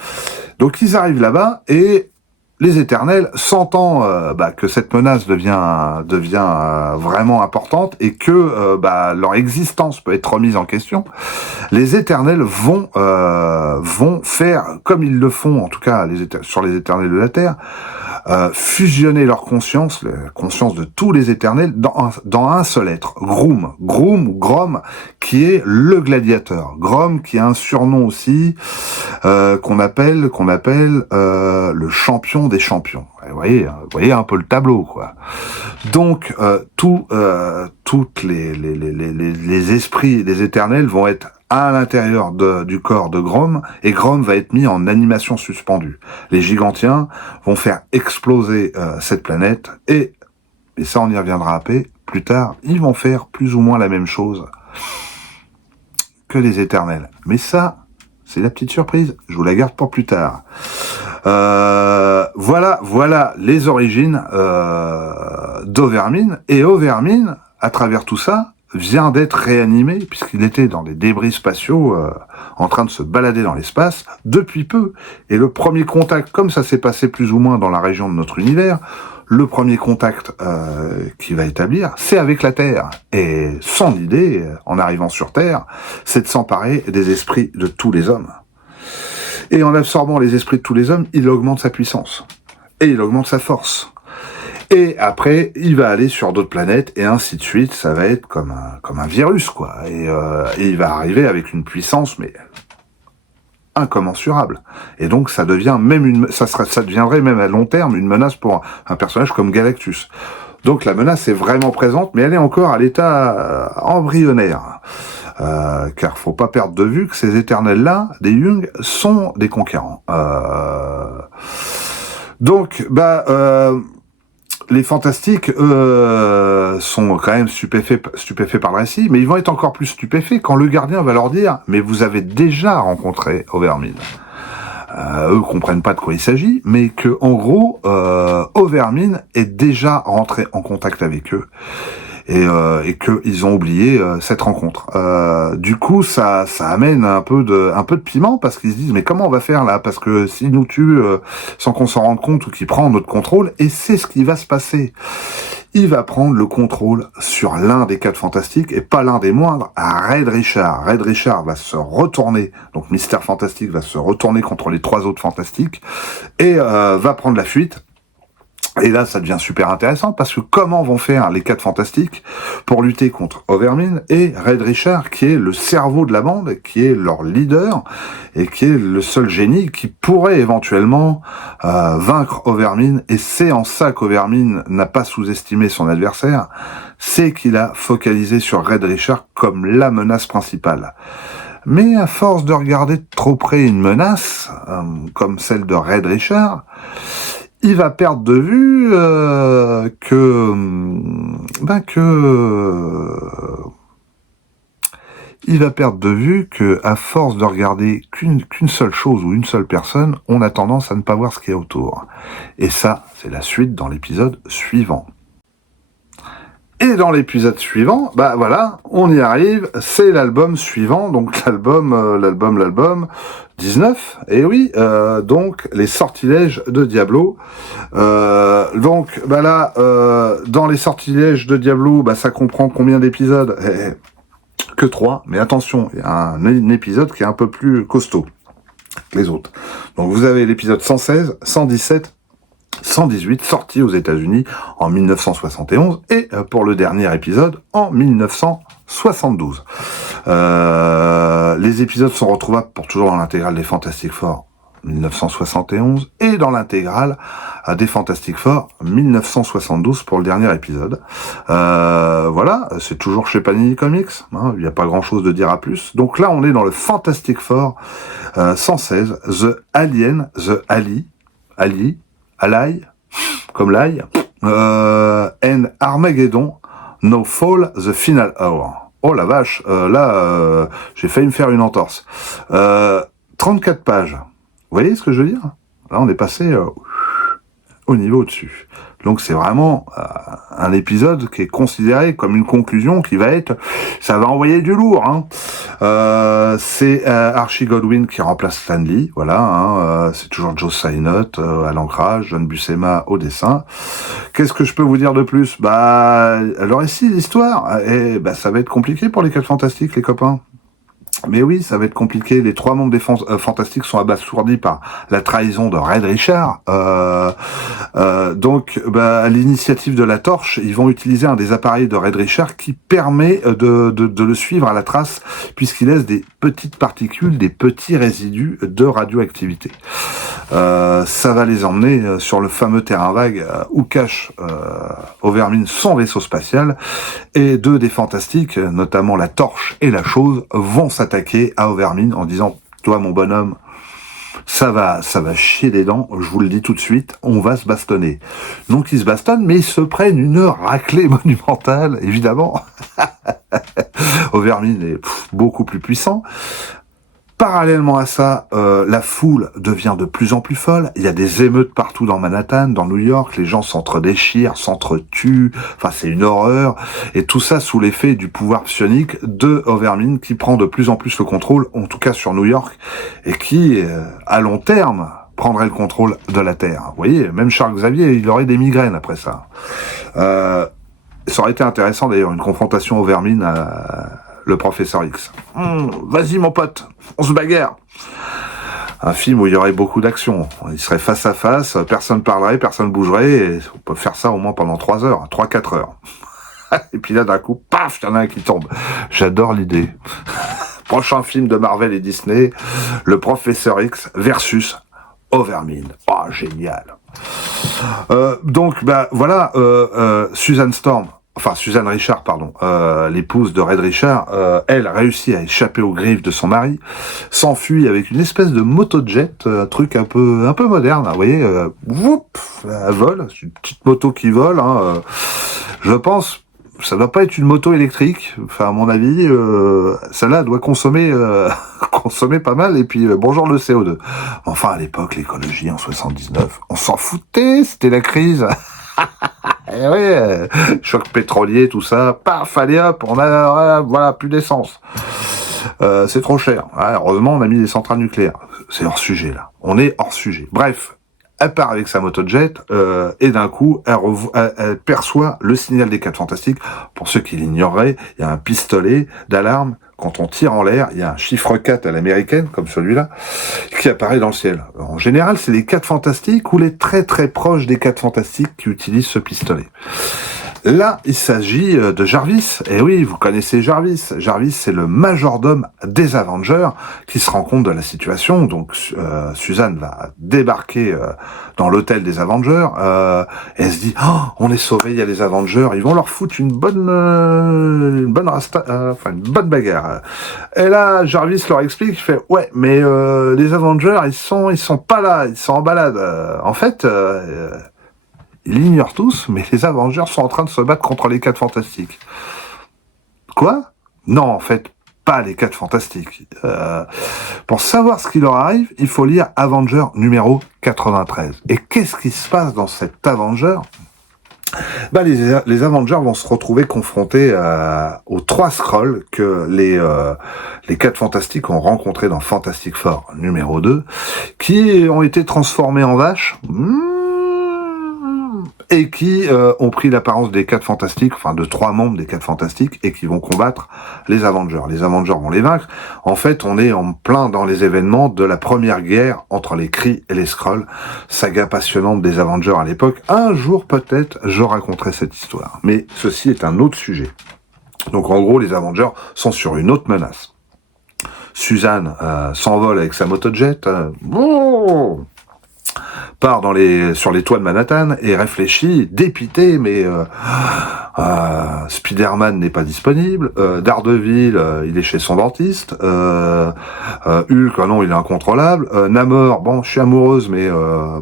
Donc ils arrivent là-bas, et les Éternels, sentant que cette menace devient vraiment importante et que leur existence peut être remise en question, les Éternels vont faire, comme ils le font en tout cas sur les Éternels de la Terre, fusionner leur conscience, la conscience de tous les Éternels, dans un seul être, Groom ou Grom, qui est le gladiateur. Grom, qui a un surnom aussi, qu'on appelle le champion des champions. Vous voyez un peu le tableau, quoi. Donc, toutes les esprits des Éternels vont être à l'intérieur du corps de Grom, et Grom va être mis en animation suspendue. Les Gigantiens vont faire exploser cette planète, et ça on y reviendra après, plus tard, ils vont faire plus ou moins la même chose que les Éternels. Mais ça, c'est la petite surprise, je vous la garde pour plus tard. Voilà les origines d'Overmine, et Overmine, à travers tout ça, vient d'être réanimé, puisqu'il était dans des débris spatiaux, en train de se balader dans l'espace, depuis peu. Et le premier contact, comme ça s'est passé plus ou moins dans la région de notre univers, le premier contact qu'il va établir, c'est avec la Terre. Et son idée, en arrivant sur Terre, c'est de s'emparer des esprits de tous les hommes. Et en absorbant les esprits de tous les hommes, il augmente sa puissance. Et il augmente sa force. Et après, il va aller sur d'autres planètes, et ainsi de suite. Ça va être comme un virus, quoi. Et il va arriver avec une puissance, mais incommensurable. Et donc, ça devient même ça deviendrait même à long terme une menace pour un personnage comme Galactus. Donc, la menace est vraiment présente, mais elle est encore à l'état embryonnaire. Car faut pas perdre de vue que ces Éternels-là, des Yung, sont des conquérants. Donc, les Fantastiques, sont quand même stupéfaits par le récit, mais ils vont être encore plus stupéfaits quand le gardien va leur dire « Mais vous avez déjà rencontré Overmine ». Eux comprennent pas de quoi il s'agit, mais que en gros, Overmine est déjà rentré en contact avec eux. Et qu'ils ont oublié cette rencontre. Du coup, ça amène un peu de piment, parce qu'ils se disent mais comment on va faire là, parce que s'il nous tue sans qu'on s'en rende compte, ou qu'il prend notre contrôle, et c'est ce qui va se passer. Il va prendre le contrôle sur l'un des 4 Fantastiques, et pas l'un des moindres, à Red Richard. Red Richard va se retourner, donc Mister Fantastique va se retourner contre les 3 autres Fantastiques, et va prendre la fuite. Et là, ça devient super intéressant, parce que comment vont faire les 4 Fantastiques pour lutter contre Overmine et Red Richard, qui est le cerveau de la bande, qui est leur leader, et qui est le seul génie qui pourrait éventuellement vaincre Overmine. Et c'est en ça qu'Overmine n'a pas sous-estimé son adversaire, c'est qu'il a focalisé sur Red Richard comme la menace principale. Mais à force de regarder de trop près une menace, comme celle de Red Richard, il va perdre de vue que à force de regarder qu'une seule chose ou une seule personne, on a tendance à ne pas voir ce qu'il y a autour. Et ça, c'est la suite dans l'épisode suivant. Et dans l'épisode suivant, on y arrive, c'est l'album suivant, donc l'album 19, et oui, donc les sortilèges de Diablo. Dans les sortilèges de Diablo, ça comprend combien d'épisodes? Que 3, mais attention, il y a un épisode qui est un peu plus costaud que les autres. Donc vous avez l'épisode 116, 117, 118, sorti aux États-Unis en 1971, et pour le dernier épisode en 1972. Les épisodes sont retrouvables pour toujours dans l'intégrale des Fantastic Four 1971 et dans l'intégrale des Fantastic Four 1972 pour le dernier épisode. C'est toujours chez Panini Comics, il n'y a pas grand chose de dire à plus. Donc là on est dans le Fantastic Four 116, The Alien, The Ali, comme l'ail, and Armageddon, No Fall, The Final Hour. Oh la vache, j'ai failli me faire une entorse. 34 pages. Vous voyez ce que je veux dire? Là, on est passé au niveau au-dessus. Donc c'est vraiment un épisode qui est considéré comme une conclusion qui va être, ça va envoyer du lourd. Hein. C'est Archie Goldwyn qui remplace Stan Lee, voilà. Hein, c'est toujours Joe Sinnott à l'ancrage, John Buscema au dessin. Qu'est-ce que je peux vous dire de plus? Bah, le récit, l'histoire, ça va être compliqué pour les 4 Fantastiques, les copains. Mais oui, ça va être compliqué. Les 3 membres des Fantastiques sont abasourdis par la trahison de Red Richard. Donc, à l'initiative de la Torche, ils vont utiliser un des appareils de Red Richard qui permet de le suivre à la trace, puisqu'il laisse des petites particules, des petits résidus de radioactivité. Ça va les emmener sur le fameux terrain vague où cache Overmine son vaisseau spatial, et 2 des Fantastiques, notamment la Torche et la Chose, vont s'attaquer à Overmine en disant: toi mon bonhomme, ça va chier des dents, je vous le dis tout de suite, on va se bastonner. Donc ils se bastonnent, mais ils se prennent une raclée monumentale, évidemment. Overmine est beaucoup plus puissant. Parallèlement à ça, la foule devient de plus en plus folle. Il y a des émeutes partout dans Manhattan, dans New York. Les gens s'entre-déchirent, s'entre-tuent. Enfin, c'est une horreur. Et tout ça sous l'effet du pouvoir psionique de Overmine qui prend de plus en plus le contrôle, en tout cas sur New York, et qui, à long terme, prendrait le contrôle de la Terre. Vous voyez, même Charles Xavier, il aurait des migraines après ça. Ça aurait été intéressant d'ailleurs, une confrontation Overmine à le professeur X. Vas-y mon pote, on se bagarre. Un film où il y aurait beaucoup d'action. Il serait face à face, personne parlerait, personne bougerait, et on peut faire ça au moins pendant 3 heures, 3-4 heures. Et puis là d'un coup, paf, il y en a un qui tombe. J'adore l'idée. Prochain film de Marvel et Disney, le professeur X versus Overmine. Oh, génial. Donc, voilà, Suzanne Richard, l'épouse de Red Richard, elle réussit à échapper aux griffes de son mari, s'enfuit avec une espèce de motojet, un truc un peu moderne, vous voyez, elle vole, c'est une petite moto qui vole, je pense, ça doit pas être une moto électrique, enfin à mon avis, celle-là doit consommer pas mal, et puis bonjour le CO2. Enfin à l'époque, l'écologie en 79, on s'en foutait, c'était la crise. Et oui, choc pétrolier, tout ça, paf, allez hop, on a, voilà, plus d'essence. C'est trop cher. Ouais, heureusement, on a mis des centrales nucléaires. C'est hors sujet, là. On est hors sujet. Bref, elle part avec sa motojet, et d'un coup, elle perçoit le signal des 4 Fantastiques. Pour ceux qui l'ignoreraient, il y a un pistolet d'alarme. Quand on tire en l'air, il y a un chiffre 4 à l'américaine, comme celui-là, qui apparaît dans le ciel. En général, c'est les 4 Fantastiques ou les très très proches des 4 Fantastiques qui utilisent ce pistolet. Là, il s'agit de Jarvis. Et oui, vous connaissez Jarvis. Jarvis, c'est le majordome des Avengers qui se rend compte de la situation. Donc, Suzanne va débarquer dans l'hôtel des Avengers. Et elle se dit, oh, on est sauvés, il y a les Avengers. Ils vont leur foutre une bonne bagarre. Et là, Jarvis leur explique, il fait, ouais, mais les Avengers, ils sont pas là, ils sont en balade. En fait, ils l'ignorent tous, mais les Avengers sont en train de se battre contre les 4 Fantastiques. Quoi? Non, en fait, pas les 4 Fantastiques. Pour savoir ce qui leur arrive, il faut lire Avenger numéro 93. Et qu'est-ce qui se passe dans cet Avenger? Les Avengers vont se retrouver confrontés aux 3 Skrulls que les 4 Fantastiques ont rencontrés dans Fantastic Four numéro 2, qui ont été transformés en vaches. Et qui ont pris l'apparence des 4 Fantastiques, enfin de 3 membres des 4 Fantastiques, et qui vont combattre les Avengers. Les Avengers vont les vaincre. En fait, on est en plein dans les événements de la première guerre entre les Kree et les Skrulls. Saga passionnante des Avengers à l'époque. Un jour, peut-être, je raconterai cette histoire. Mais ceci est un autre sujet. Donc, en gros, les Avengers sont sur une autre menace. Suzanne s'envole avec sa motojet. Part sur les toits de Manhattan et réfléchit, dépité, mais Spider-Man n'est pas disponible. Daredevil, il est chez son dentiste. Hulk, non, il est incontrôlable. Namor, bon, je suis amoureuse, mais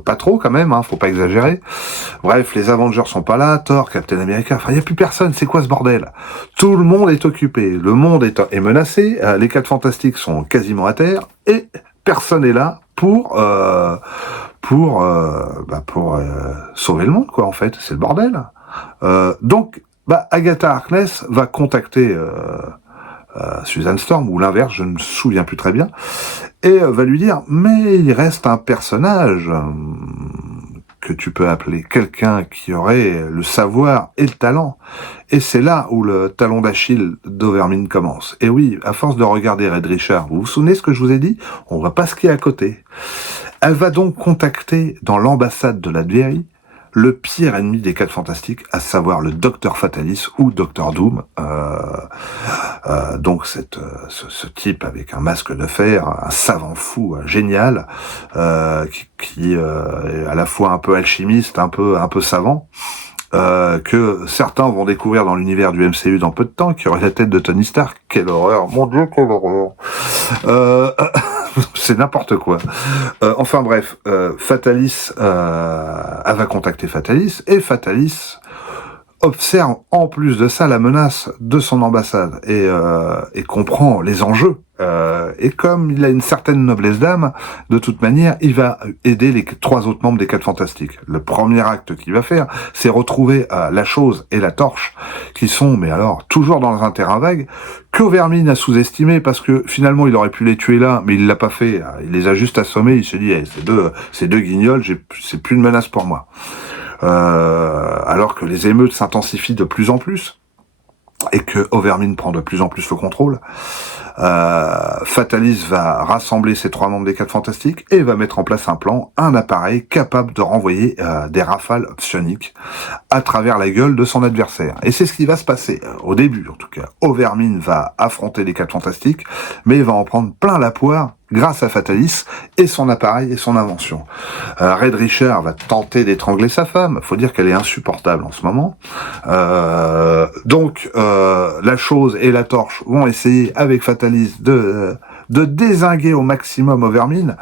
pas trop quand même, hein, faut pas exagérer. Bref, les Avengers sont pas là. Thor, Captain America, enfin, il y a plus personne. C'est quoi ce bordel? Tout le monde est occupé. Le monde est menacé. Les 4 Fantastiques sont quasiment à terre et personne n'est là pour sauver le monde, quoi. En fait, c'est le bordel. Donc, Agatha Harkness va contacter Susan Storm, ou l'inverse, je ne me souviens plus très bien, et va lui dire, mais il reste un personnage que tu peux appeler quelqu'un qui aurait le savoir et le talent. Et c'est là où le talon d'Achille d'Overmine commence. Et oui, à force de regarder Red Richard, vous vous souvenez ce que je vous ai dit? On voit pas ce qu'il y a à côté. Elle va donc contacter dans l'ambassade de la Latvérie le pire ennemi des 4 Fantastiques, à savoir le Docteur Fatalis ou Docteur Doom. Donc ce type avec un masque de fer, un savant fou, génial, qui est à la fois un peu alchimiste, un peu savant. Que certains vont découvrir dans l'univers du MCU dans peu de temps, qui aurait la tête de Tony Stark. Quelle horreur, mon Dieu, quelle horreur. C'est n'importe quoi. Enfin bref, Fatalis, elle va contacter Fatalis, et Fatalis observe en plus de ça la menace de son ambassade et comprend les enjeux. Et comme il a une certaine noblesse d'âme, de toute manière, il va aider les 3 autres membres des 4 Fantastiques. Le premier acte qu'il va faire, c'est retrouver la chose et la torche, qui sont, mais alors, toujours dans un terrain vague, qu'Overmine a sous-estimé, parce que finalement, il aurait pu les tuer là, mais il l'a pas fait. Il les a juste assommés, il s'est dit, ces deux guignols, c'est plus une menace pour moi. Alors que les émeutes s'intensifient de plus en plus, et que Overmine prend de plus en plus le contrôle. Fatalis va rassembler ces 3 membres des 4 Fantastiques et va mettre en place un plan, un appareil capable de renvoyer des rafales psioniques à travers la gueule de son adversaire. Et c'est ce qui va se passer, au début en tout cas. Overmine va affronter les 4 Fantastiques, mais il va en prendre plein la poire grâce à Fatalis et son appareil et son invention. Red Richard va tenter d'étrangler sa femme. Faut dire qu'elle est insupportable en ce moment. Donc la chose et la torche vont essayer avec Fatalis de dézinguer au maximum Overmine.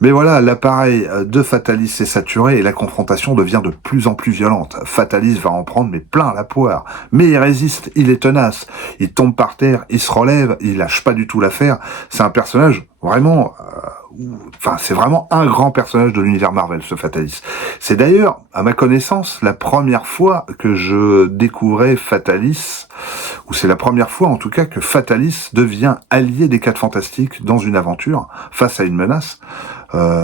Mais voilà, l'appareil de Fatalis est saturé et la confrontation devient de plus en plus violente. Fatalis va en prendre mais plein la poire. Mais il résiste, il est tenace. Il tombe par terre, il se relève, il lâche pas du tout l'affaire. C'est un personnage vraiment... c'est vraiment un grand personnage de l'univers Marvel, ce Fatalis. C'est d'ailleurs, à ma connaissance, la première fois que je découvrais Fatalis, ou c'est la première fois en tout cas que Fatalis devient allié des 4 Fantastiques dans une aventure, face à une menace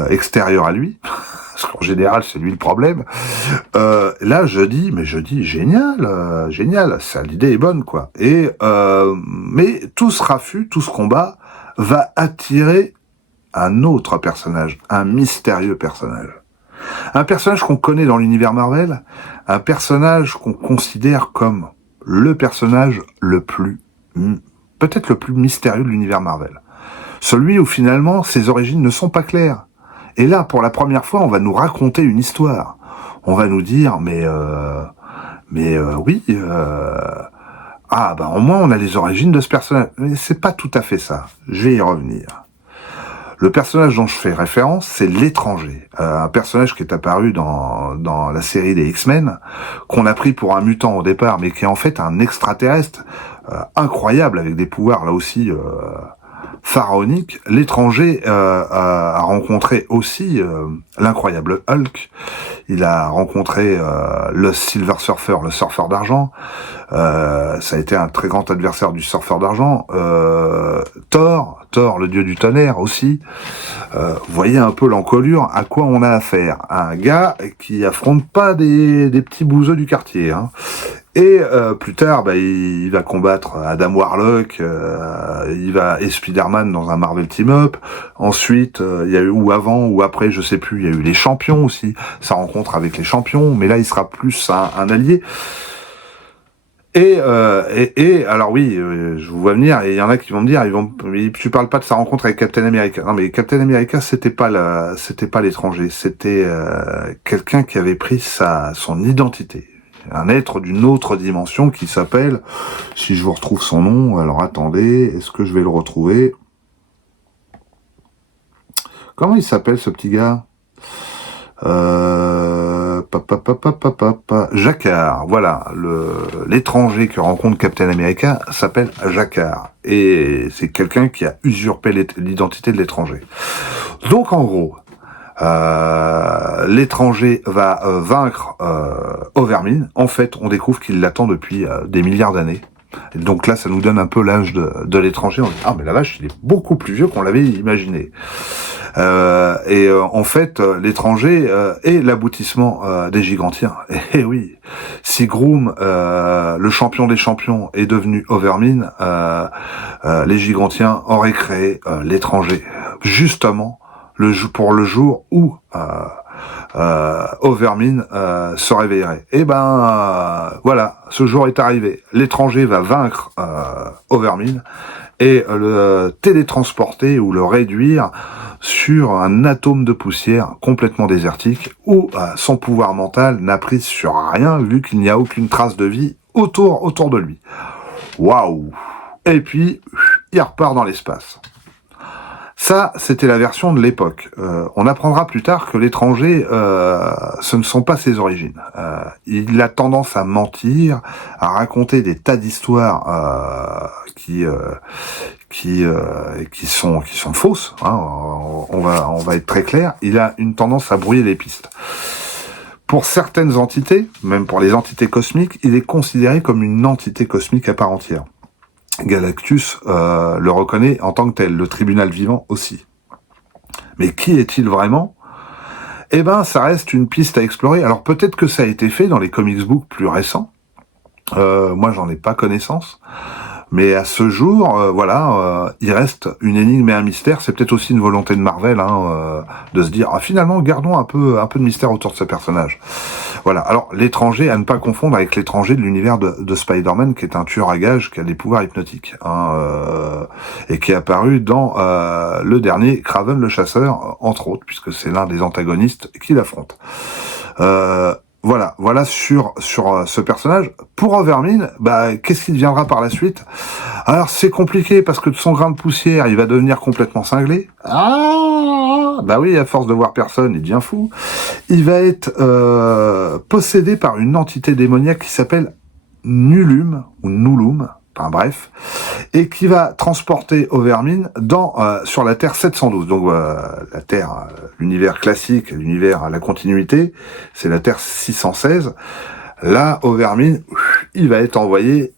extérieure à lui, parce qu'en général c'est lui le problème. Là je dis génial, génial, ça, l'idée est bonne quoi. Et mais tout ce raffut, tout ce combat va attirer un autre personnage, un mystérieux personnage. Un personnage qu'on connaît dans l'univers Marvel, un personnage qu'on considère comme le personnage le plus, peut-être le plus mystérieux de l'univers Marvel. Celui où finalement ses origines ne sont pas claires. Et là, pour la première fois, on va nous raconter une histoire. On va nous dire, oui, au moins on a les origines de ce personnage. Mais c'est pas tout à fait ça. Je vais y revenir. Le personnage dont je fais référence, c'est l'étranger. Un personnage qui est apparu dans la série des X-Men, qu'on a pris pour un mutant au départ, mais qui est en fait un extraterrestre incroyable, avec des pouvoirs là aussi pharaoniques. L'étranger a rencontré aussi l'incroyable Hulk. Il a rencontré le Silver Surfer, le surfeur d'argent. Ça a été un très grand adversaire du surfeur d'argent. Thor, le dieu du tonnerre aussi. Vous voyez un peu l'encolure, à quoi on a affaire. Un gars qui affronte pas des petits bouseux du quartier. Hein. Et plus tard, il va combattre Adam Warlock, et Spider-Man dans un Marvel Team-Up. Ensuite, il y a eu, ou avant, ou après, je sais plus, il y a eu les champions aussi. Sa rencontre avec les champions, mais là, il sera plus un allié. Et alors oui, je vous vois venir, et il y en a qui vont me dire, tu parles pas de sa rencontre avec Captain America. Non, mais Captain America, c'était pas l'étranger, c'était quelqu'un qui avait pris son identité. un être d'une autre dimension qui s'appelle, si je vous retrouve son nom, alors attendez, est-ce que je vais le retrouver? Comment il s'appelle ce petit gars? Jacquard, voilà, l'étranger que rencontre Captain America s'appelle Jacquard, et c'est quelqu'un qui a usurpé l'identité de l'étranger. Donc en gros, l'étranger va vaincre Overmine. En fait, on découvre qu'il l'attend depuis des milliards d'années. Et donc là, ça nous donne un peu l'âge de l'étranger. On dit, ah mais la vache, il est beaucoup plus vieux qu'on l'avait imaginé. En fait, l'étranger est l'aboutissement des Gigantiens. Et oui, si Groom, le champion des champions, est devenu Overmine, les Gigantiens auraient créé l'étranger, justement pour le jour où Overmine se réveillerait. Et voilà, ce jour est arrivé. L'étranger va vaincre Overmine et le télétransporter ou le réduire sur un atome de poussière complètement désertique où son pouvoir mental n'a pris sur rien vu qu'il n'y a aucune trace de vie autour de lui. Waouh! Et puis, il repart dans l'espace. Ça, c'était la version de l'époque. On apprendra plus tard que l'étranger, ce ne sont pas ses origines. Il a tendance à mentir, à raconter des tas d'histoires qui sont fausses. Hein. On va être très clair. Il a une tendance à brouiller les pistes. Pour certaines entités, même pour les entités cosmiques, il est considéré comme une entité cosmique à part entière. Galactus le reconnaît en tant que tel, le tribunal vivant aussi. Mais qui est-il vraiment? Eh ben, ça reste une piste à explorer. Alors peut-être que ça a été fait dans les comics books plus récents. Moi, j'en ai pas connaissance. Mais à ce jour, il reste une énigme et un mystère. C'est peut-être aussi une volonté de Marvel de se dire finalement gardons un peu de mystère autour de ce personnage. Voilà. Alors l'étranger à ne pas confondre avec l'étranger de l'univers de Spider-Man, qui est un tueur à gages qui a des pouvoirs hypnotiques et qui est apparu dans le dernier Kraven le chasseur, entre autres, puisque c'est l'un des antagonistes qui l'affronte. Voilà sur ce personnage. Pour Overmine, qu'est-ce qui deviendra par la suite? Alors c'est compliqué parce que de son grain de poussière, il va devenir complètement cinglé. Oui, à force de voir personne, il devient fou. Il va être possédé par une entité démoniaque qui s'appelle Nullum ou Nullum. Enfin bref, et qui va transporter Overmine sur la Terre 712. Donc la Terre, l'univers classique, l'univers à la continuité, c'est la Terre 616. Là, Overmine, il va être envoyé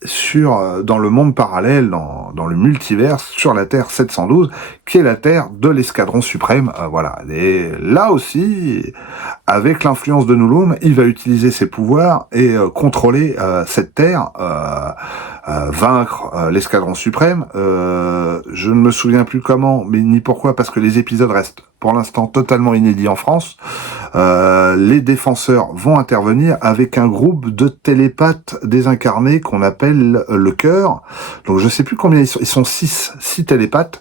dans le monde parallèle, dans le multiverse, sur la Terre 712, qui est la Terre de l'escadron suprême. Voilà. Et là aussi, avec l'influence de Nullum, il va utiliser ses pouvoirs et contrôler cette Terre, vaincre l'escadron suprême. Je ne me souviens plus comment, mais ni pourquoi, parce que les épisodes restent pour l'instant totalement inédits en France. Les défenseurs vont intervenir avec un groupe de télépathes désincarnés qu'on appelle le Cœur. Donc je sais plus combien ils sont 6 télépathes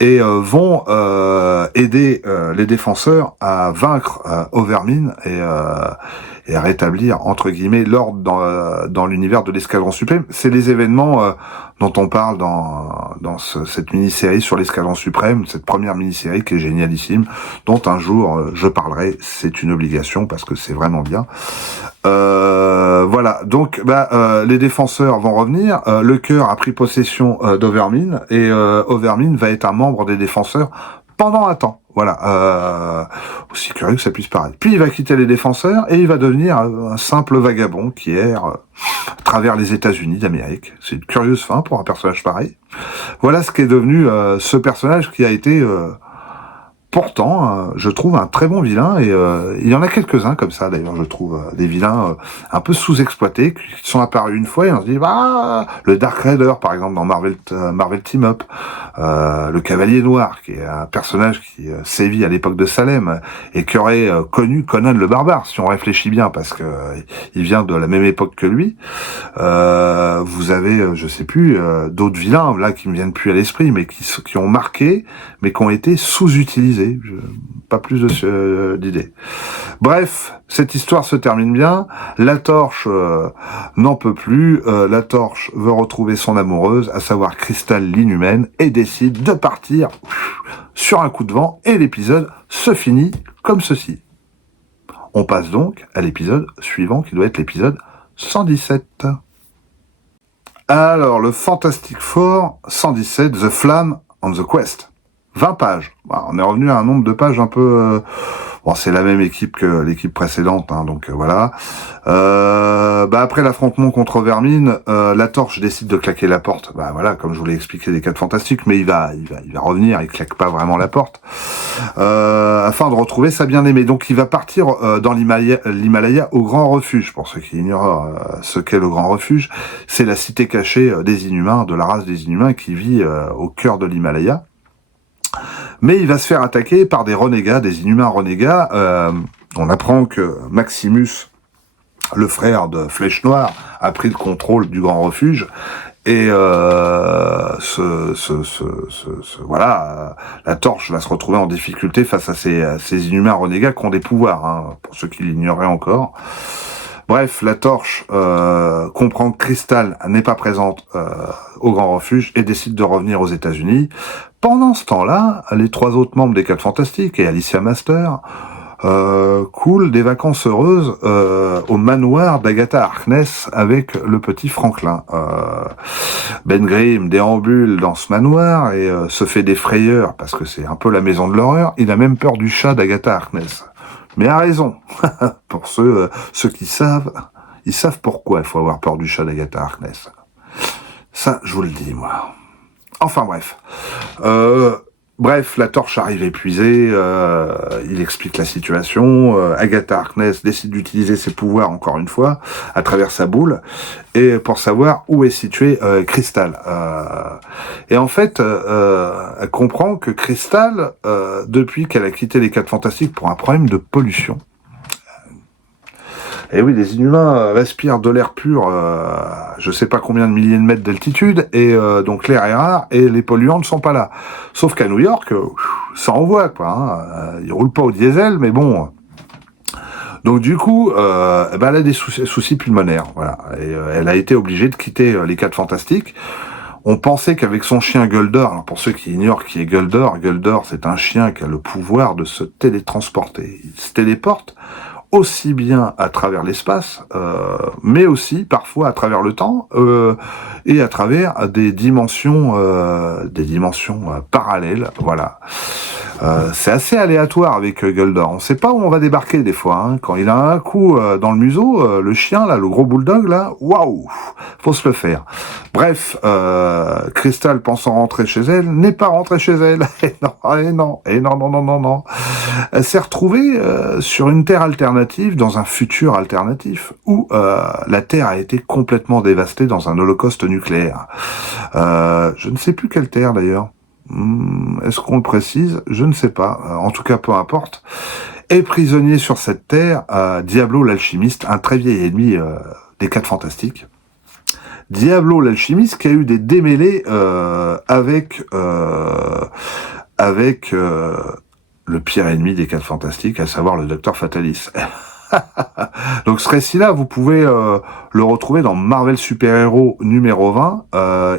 et vont aider les défenseurs à vaincre Overmine et à rétablir entre guillemets l'ordre dans l'univers de l'escadron suprême. C'est les événements dont on parle dans cette mini-série sur l'escadron suprême, cette première mini-série qui est génialissime, dont un jour je parlerai. C'est une obligation parce que c'est vraiment bien. Voilà, donc les défenseurs vont revenir. Le Cœur a pris possession d'Overmine et Overmine va être un membre des défenseurs pendant un temps. Voilà, aussi curieux que ça puisse paraître. Puis il va quitter les défenseurs et il va devenir un simple vagabond qui erre à travers les États-Unis d'Amérique. C'est une curieuse fin pour un personnage pareil. Voilà ce qu'est devenu ce personnage qui a été pourtant, je trouve un très bon vilain et il y en a quelques-uns comme ça d'ailleurs, je trouve des vilains un peu sous-exploités qui sont apparus une fois et on se dit le Dark Raider par exemple dans Marvel Team Up, le Cavalier Noir qui est un personnage qui sévit à l'époque de Salem et qui aurait connu Conan le Barbare si on réfléchit bien parce que il vient de la même époque que lui. Vous avez je sais plus d'autres vilains là qui me viennent plus à l'esprit mais qui ont marqué mais qui ont été sous-utilisés. l'utiliser. Pas plus d'idées. Bref, cette histoire se termine bien. La Torche n'en peut plus. La Torche veut retrouver son amoureuse, à savoir Crystal l'inhumaine, et décide de partir sur un coup de vent, et l'épisode se finit comme ceci. On passe donc à l'épisode suivant, qui doit être l'épisode 117. Alors, le Fantastic Four 117, The Flam on the Quest. 20 pages. On est revenu à un nombre de pages un peu... Bon, c'est la même équipe que l'équipe précédente, hein, donc voilà. Après l'affrontement contre Vermine, la Torche décide de claquer la porte. Voilà, comme je vous l'ai expliqué des 4 Fantastiques, mais il va revenir, il claque pas vraiment la porte, afin de retrouver sa bien-aimée. Donc il va partir dans l'Himalaya au Grand Refuge. Pour ceux qui ignorent ce qu'est le Grand Refuge, c'est la cité cachée des Inhumains, de la race des Inhumains qui vit au cœur de l'Himalaya. Mais il va se faire attaquer par des renégats, des Inhumains renégats. On apprend que Maximus, le frère de Flèche Noire, a pris le contrôle du Grand Refuge. Et voilà, la Torche va se retrouver en difficulté face à ces Inhumains renégats qui ont des pouvoirs, hein, pour ceux qui l'ignoraient encore. Bref, la Torche comprend que Crystal n'est pas présente au Grand Refuge et décide de revenir aux États-Unis. Pendant ce temps-là, les 3 autres membres des 4 Fantastiques et Alicia Master coulent des vacances heureuses au manoir d'Agatha Harkness avec le petit Franklin. Ben Grimm déambule dans ce manoir et se fait des frayeurs parce que c'est un peu la maison de l'horreur. Il a même peur du chat d'Agatha Harkness. Mais a raison. Pour ceux qui savent, ils savent pourquoi il faut avoir peur du chat d'Agatha Harkness. Ça, je vous le dis, moi. Enfin, bref. La Torche arrive épuisée, il explique la situation, Agatha Harkness décide d'utiliser ses pouvoirs encore une fois, à travers sa boule, et pour savoir où est situé Crystal. Et en fait, elle comprend que Crystal, depuis qu'elle a quitté les 4 Fantastiques pour un problème de pollution, et oui, les Inhumains respirent de l'air pur, je sais pas combien de milliers de mètres d'altitude, et donc l'air est rare, et les polluants ne sont pas là. Sauf qu'à New York, ça envoie, quoi. Hein. Ils roulent pas au diesel, mais bon. Donc du coup, elle a des soucis pulmonaires, voilà. Et elle a été obligée de quitter les 4 Fantastiques. On pensait qu'avec son chien Guldor, alors pour ceux qui ignorent qui est Guldor c'est un chien qui a le pouvoir de se télétransporter. Il se téléporte aussi bien à travers l'espace, mais aussi parfois à travers le temps et à travers des dimensions parallèles. Voilà. C'est assez aléatoire avec Guldor. On ne sait pas où on va débarquer des fois. Hein. Quand il a un coup dans le museau, le chien là, le gros bulldog là, waouh, faut se le faire. Bref, Crystal pensant rentrer chez elle, n'est pas rentrée chez elle. Et non. Elle s'est retrouvée sur une terre alternative, dans un futur alternatif, où la Terre a été complètement dévastée dans un holocauste nucléaire. Je ne sais plus quelle terre d'ailleurs. Est-ce qu'on le précise? Je ne sais pas. En tout cas, peu importe. Et prisonnier sur cette terre, Diablo l'alchimiste, un très vieil ennemi des 4 Fantastiques. Diablo l'alchimiste qui a eu des démêlés avec le pire ennemi des 4 Fantastiques, à savoir le Docteur Fatalis. Donc ce récit-là, vous pouvez le retrouver dans Marvel Super Héros numéro 20.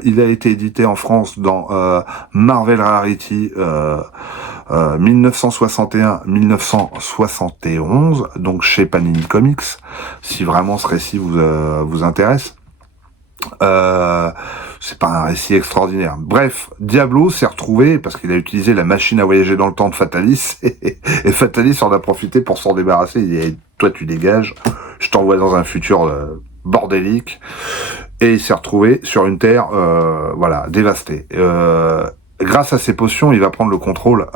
Il a été édité en France dans Marvel Rarity 1961-1971, donc chez Panini Comics, si vraiment ce récit vous intéresse. C'est pas un récit extraordinaire. Bref, Diablo s'est retrouvé parce qu'il a utilisé la machine à voyager dans le temps de Fatalis et Fatalis en a profité pour s'en débarrasser. Il dit toi tu dégages, je t'envoie dans un futur bordélique, et il s'est retrouvé sur une terre dévastée. Grâce à ses potions, il va prendre le contrôle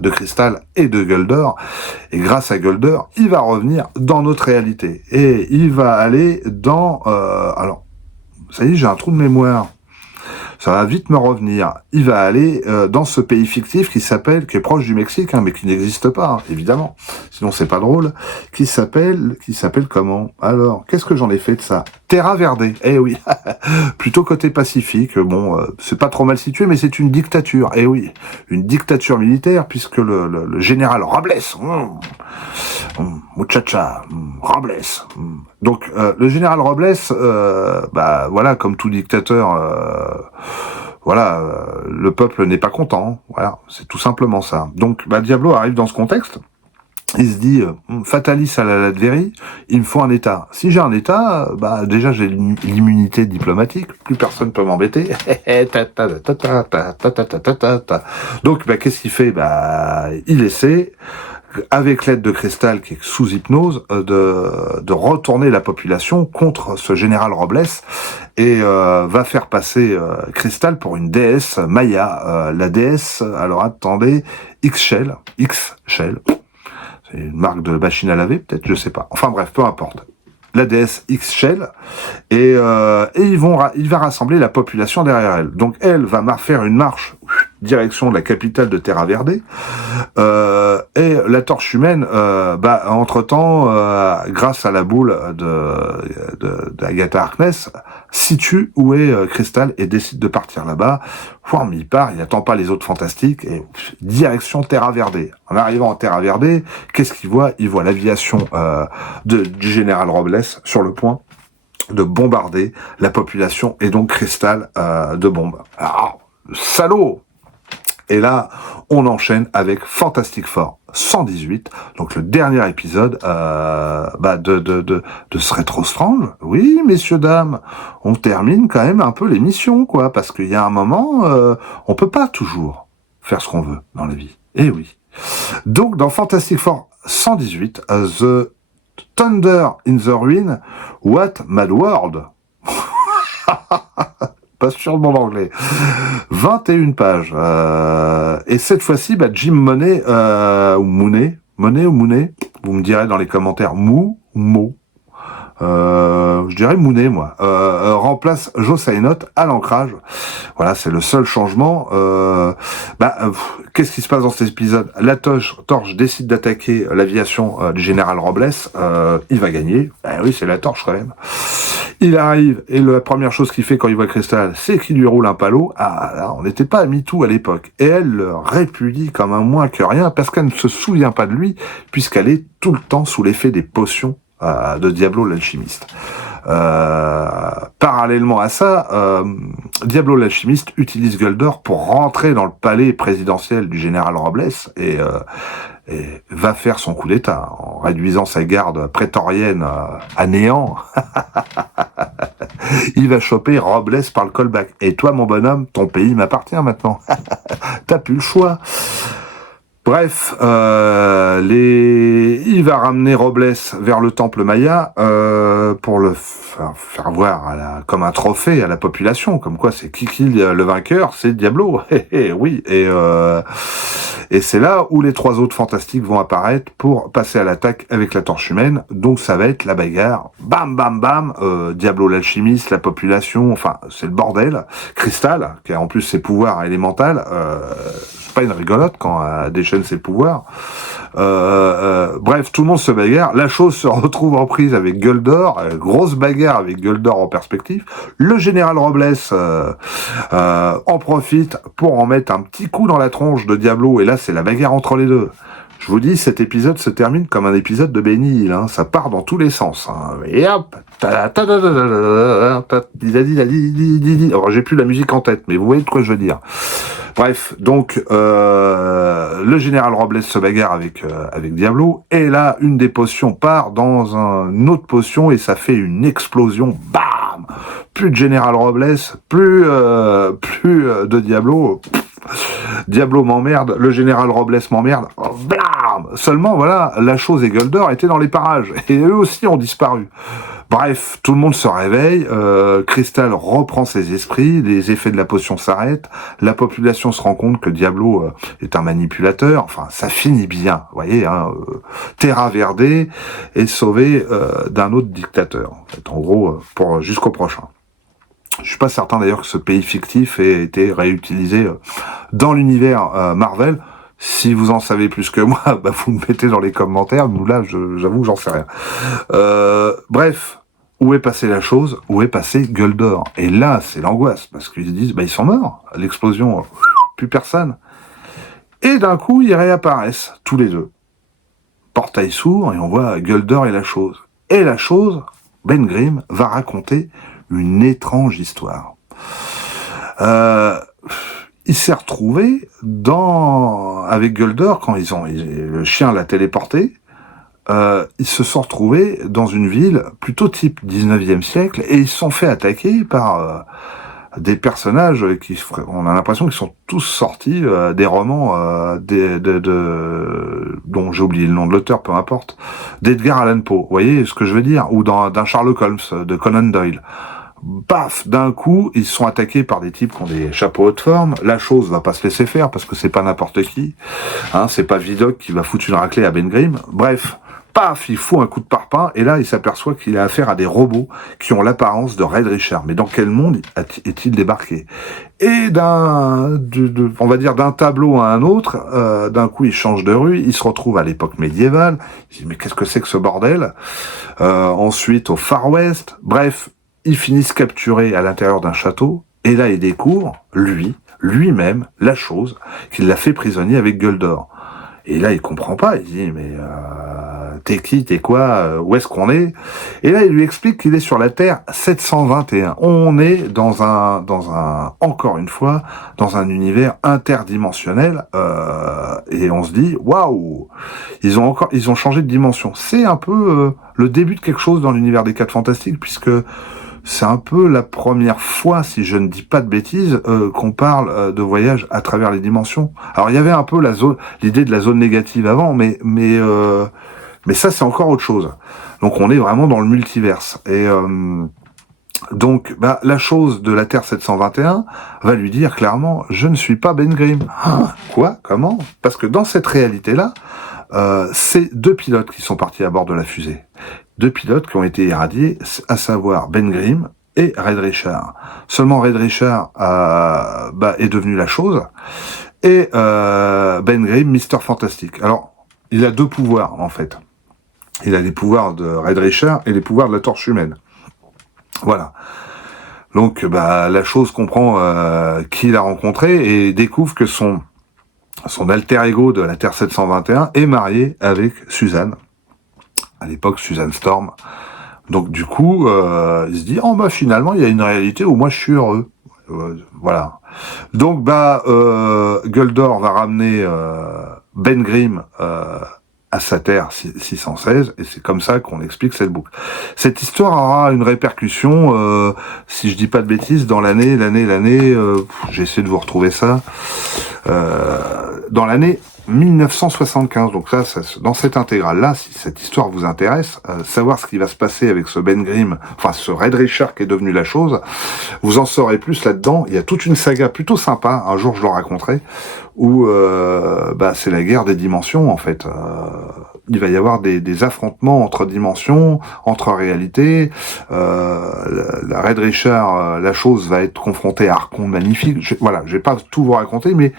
de Crystal et de Guldor, et grâce à Guldor, il va revenir dans notre réalité et il va aller dans ça y est, j'ai un trou de mémoire. Ça va vite me revenir. Il va aller dans ce pays fictif qui est proche du Mexique, hein, mais qui n'existe pas, hein, évidemment. Sinon, c'est pas drôle. Qui s'appelle comment? Alors, qu'est-ce que j'en ai fait de ça? Terra Verde, eh oui, plutôt côté Pacifique, bon, c'est pas trop mal situé, mais c'est une dictature, eh oui, une dictature militaire, puisque le général Robles, muchacha, Robles, donc le général Robles, bah voilà, comme tout dictateur, voilà, le peuple n'est pas content, voilà, c'est tout simplement ça. Donc, bah, Diablo arrive dans ce contexte. Il se dit, fatalis à la Latverie, il me faut un État. Si j'ai un État, bah déjà j'ai l'immunité diplomatique, plus personne peut m'embêter. Donc, bah, qu'est-ce qu'il fait? Bah, il essaie, avec l'aide de Cristal, qui est sous hypnose, de retourner la population contre ce général Robles, et va faire passer Cristal pour une déesse maya. La déesse, alors attendez, X-Shell, c'est une marque de machine à laver, peut-être, je sais pas. Enfin bref, peu importe. La déesse X-Shell, et il va rassembler la population derrière elle. Donc elle va faire une marche direction de la capitale de Terra Verde, et la torche humaine, bah entre-temps, grâce à la boule d'Agatha Harkness, situe où est Cristal et décide de partir là-bas. Il part, il n'attend pas les autres fantastiques, et direction Terra Verde. En arrivant en Terra Verde, qu'est-ce qu'il voit? Il voit l'aviation du général Robles sur le point de bombarder la population, et donc Cristal de bombe. Alors, salaud! Et là, on enchaîne avec Fantastic Four 118, donc le dernier épisode de ce Retro Strange. Oui, messieurs, dames, on termine quand même un peu l'émission, quoi, parce qu'il y a un moment, on peut pas toujours faire ce qu'on veut dans la vie. Eh oui. Donc, dans Fantastic Four 118, The Thunder in the Ruin, What Mad World? Pas sûr de mon anglais. 21 pages. Et cette fois-ci, Jim Monet, ou Monet, vous me direz dans les commentaires, Mo. Je dirais Mounet, moi, remplace Joe Sainot à l'ancrage. Voilà, c'est le seul changement. Qu'est-ce qui se passe dans cet épisode? La Torche décide d'attaquer l'aviation du général Robles. Il va gagner. Oui, c'est la Torche quand même. Il arrive, et la première chose qu'il fait quand il voit Cristal, c'est qu'il lui roule un palo. Ah, là, on n'était pas à MeToo à l'époque. Et elle le répudie comme un moins que rien, parce qu'elle ne se souvient pas de lui, puisqu'elle est tout le temps sous l'effet des potions de Diablo l'alchimiste. Parallèlement à ça, Diablo l'alchimiste utilise Guldor pour rentrer dans le palais présidentiel du général Robles, et va faire son coup d'état en réduisant sa garde prétorienne à néant. Il va choper Robles par le callback. Et toi, mon bonhomme, ton pays m'appartient maintenant. T'as plus le choix. Bref, il va ramener Robles vers le temple Maya pour le faire voir comme un trophée à la population, comme quoi c'est qui le vainqueur, c'est Diablo. Oui, et c'est là où les trois autres fantastiques vont apparaître pour passer à l'attaque avec la torche humaine. Donc ça va être la bagarre, bam bam bam, Diablo l'alchimiste, la population, enfin c'est le bordel. Cristal, qui a en plus ses pouvoirs élémentaux, pas une rigolote quand elle déchaîne ses pouvoirs. Bref, tout le monde se bagarre. La chose se retrouve en prise avec Guldor, grosse bagarre avec Guldor en perspective. Le général Robles en profite pour en mettre un petit coup dans la tronche de Diablo, et là c'est la bagarre entre les deux. Je vous dis, cet épisode se termine comme un épisode de Benny Hill, hein. Ça part dans tous les sens, hein. Et hop, alors j'ai plus la musique en tête, mais vous voyez de quoi je veux dire. Bref, donc le général Robles se bagarre avec Diablo, et là une des potions part dans une autre potion, et ça fait une explosion. Bam! Plus de général Robles, plus de Diablo. Diablo m'emmerde, le général Robles m'emmerde. Blam! Seulement, voilà, la chose et Guldor étaient dans les parages, et eux aussi ont disparu. Bref, tout le monde se réveille, Cristal reprend ses esprits, les effets de la potion s'arrêtent, la population se rend compte que Diablo est un manipulateur, enfin, ça finit bien, vous voyez, hein, Terra Verde est sauvé d'un autre dictateur, en fait, en gros, pour jusqu'au prochain. Je suis pas certain d'ailleurs que ce pays fictif ait été réutilisé dans l'univers Marvel. Si vous en savez plus que moi, vous me mettez dans les commentaires. Nous là, j'avoue, j'en sais rien. Bref, où est passée la chose, où est passé Gueldor. Et là, c'est l'angoisse, parce qu'ils se disent, ils sont morts, l'explosion, plus personne. Et d'un coup, ils réapparaissent, tous les deux. Portail s'ouvre, et on voit Gueldor et la chose. Et la chose, Ben Grimm va raconter une étrange histoire. Il s'est retrouvé avec Gueldor, quand le chien l'a téléporté, ils se sont retrouvés dans une ville plutôt type 19e siècle et ils se sont fait attaquer par des personnages on a l'impression qu'ils sont tous sortis des romans dont j'ai oublié le nom de l'auteur, peu importe, d'Edgar Allan Poe, vous voyez ce que je veux dire, ou d'un Sherlock Holmes, de Conan Doyle. Paf, d'un coup, ils sont attaqués par des types qui ont des chapeaux haute forme. La chose va pas se laisser faire parce que c'est pas n'importe qui. C'est pas Vidocq qui va foutre une raclée à Ben Grimm. Bref, paf, il fout un coup de parpaing et là, il s'aperçoit qu'il a affaire à des robots qui ont l'apparence de Red Richard. Mais dans quel monde est-il débarqué? Et on va dire d'un tableau à un autre, d'un coup, il change de rue, il se retrouve à l'époque médiévale. Il dit, mais qu'est-ce que c'est que ce bordel? Ensuite, au Far West. Bref, ils finissent capturés à l'intérieur d'un château, et là, il découvre, lui-même, la chose, qu'il l'a fait prisonnier avec Gueldor. Et là, il comprend pas, il dit, mais t'es qui, t'es quoi, où est-ce qu'on est? Et là, il lui explique qu'il est sur la Terre 721. On est encore une fois, dans un univers interdimensionnel, et on se dit, waouh, ils ont changé de dimension. C'est un peu le début de quelque chose dans l'univers des 4 Fantastiques, puisque c'est un peu la première fois, si je ne dis pas de bêtises, qu'on parle de voyage à travers les dimensions. Alors il y avait un peu l'idée de la zone négative avant, mais ça c'est encore autre chose. Donc on est vraiment dans le multiverse. Et donc la chose de la Terre 721 va lui dire clairement, je ne suis pas Ben Grimm. Quoi? Comment? Parce que dans cette réalité-là, c'est 2 pilotes qui sont partis à bord de la fusée. 2 pilotes qui ont été irradiés, à savoir Ben Grimm et Red Richard. Seulement Red Richard est devenu la chose, et Ben Grimm, Mister Fantastique. Alors, il a 2 pouvoirs, en fait. Il a les pouvoirs de Red Richard et les pouvoirs de la torche humaine. Voilà. Donc, la chose comprend qui il a rencontré et découvre que son alter ego de la Terre 721 est marié avec Suzanne. À l'époque, Suzanne Storm. Donc du coup, il se dit, finalement, il y a une réalité où moi je suis heureux. Voilà. Donc Gueldor va ramener Ben Grimm à sa Terre 616, et c'est comme ça qu'on explique cette boucle. Cette histoire aura une répercussion, si je dis pas de bêtises, dans l'année, j'essaie de vous retrouver ça, dans l'année 1975, donc ça dans cette intégrale-là, si cette histoire vous intéresse, savoir ce qui va se passer avec ce Ben Grimm, enfin ce Red Richard qui est devenu la chose, vous en saurez plus là-dedans. Il y a toute une saga plutôt sympa, un jour je le raconterai, où c'est la guerre des dimensions en fait. Il va y avoir des affrontements entre dimensions, entre réalités. La Red Richard, la chose va être confrontée à Archon Magnifique. Je vais pas tout vous raconter, mais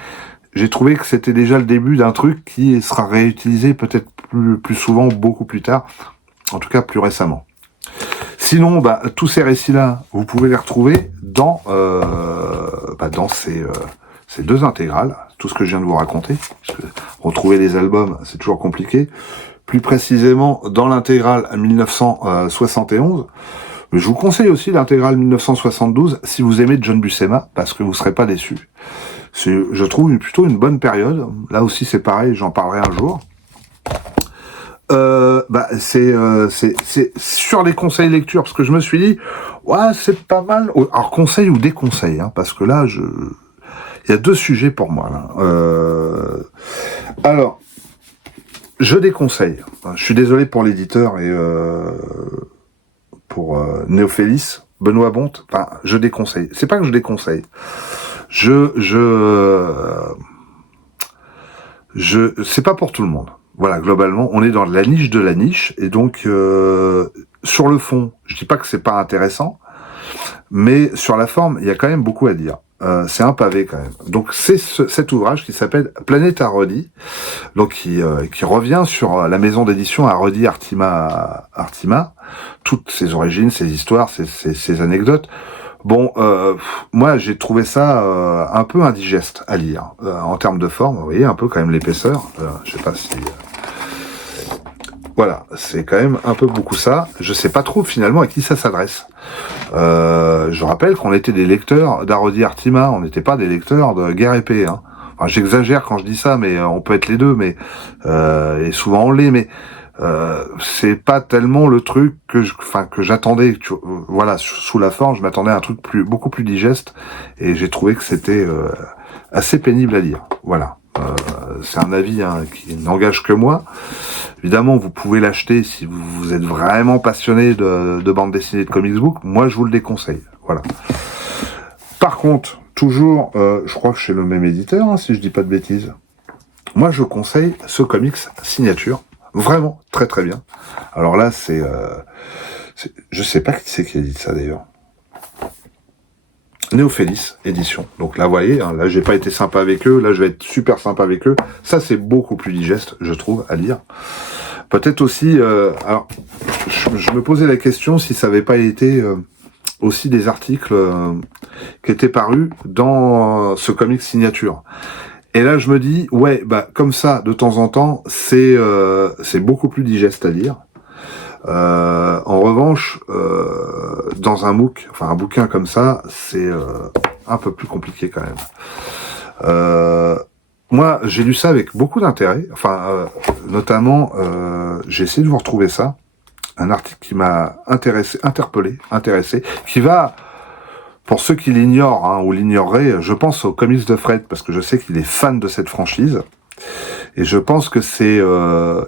j'ai trouvé que c'était déjà le début d'un truc qui sera réutilisé peut-être plus souvent, beaucoup plus tard, en tout cas plus récemment. Sinon, tous ces récits-là, vous pouvez les retrouver dans ces 2 intégrales, tout ce que je viens de vous raconter. Parce que retrouver les albums, c'est toujours compliqué. Plus précisément, dans l'intégrale 1971, mais je vous conseille aussi l'intégrale 1972 si vous aimez John Buscema, parce que vous serez pas déçus. C'est, je trouve, plutôt une bonne période. Là aussi, c'est pareil, j'en parlerai un jour. C'est sur les conseils lecture, parce que je me suis dit, c'est pas mal. Alors, conseil ou déconseil, parce que là, il y a 2 sujets pour moi, là. Alors, je déconseille. Je suis désolé pour l'éditeur et pour Néophélis, Benoît Bonte. Je déconseille. C'est pas que je déconseille. C'est pas pour tout le monde. Voilà, globalement, on est dans la niche de la niche, et donc sur le fond, je dis pas que c'est pas intéressant, mais sur la forme, il y a quand même beaucoup à dire. c'est un pavé quand même. Donc c'est cet ouvrage qui s'appelle Planète Haredi, donc qui revient sur la maison d'édition Haredi Artima, toutes ses origines, ses histoires, ses anecdotes. Bon, moi j'ai trouvé ça un peu indigeste à lire en termes de forme. Vous voyez un peu quand même l'épaisseur. Je sais pas si voilà, c'est quand même un peu beaucoup ça. Je sais pas trop finalement à qui ça s'adresse. Je rappelle qu'on était des lecteurs d'Haredi Artima, on n'était pas des lecteurs de Guerre épée. Hein. Enfin, j'exagère quand je dis ça, mais on peut être les deux, mais et souvent on l'est, mais c'est pas tellement le truc que j'attendais. Voilà, sous la forme, je m'attendais à un truc beaucoup plus digeste, et j'ai trouvé que c'était assez pénible à lire. Voilà. C'est un avis qui n'engage que moi. Évidemment, vous pouvez l'acheter si vous êtes vraiment passionné de bande dessinée, de comics book. Moi, je vous le déconseille. Voilà. Par contre, toujours, je crois que chez le même éditeur, hein, si je dis pas de bêtises. Moi, je conseille ce comics signature. Vraiment, très très bien. Alors là, je sais pas qui c'est qui édite ça d'ailleurs. Néophélis édition. Donc là, vous voyez, hein, là, j'ai pas été sympa avec eux. Là, je vais être super sympa avec eux. Ça, c'est beaucoup plus digeste, je trouve, à lire. Peut-être aussi... alors, je me posais la question si ça avait pas été aussi des articles qui étaient parus dans ce comic signature. Et là, je me dis, ouais, bah comme ça, de temps en temps, c'est beaucoup plus digeste à lire. En revanche, dans un MOOC, enfin un bouquin comme ça, c'est un peu plus compliqué quand même. Moi, j'ai lu ça avec beaucoup d'intérêt. Enfin, notamment, j'ai essayé de vous retrouver ça, un article qui m'a intéressé, qui va, pour ceux qui l'ignorent ou l'ignoreraient, je pense au Comics de Fred parce que je sais qu'il est fan de cette franchise. Et je pense que c'est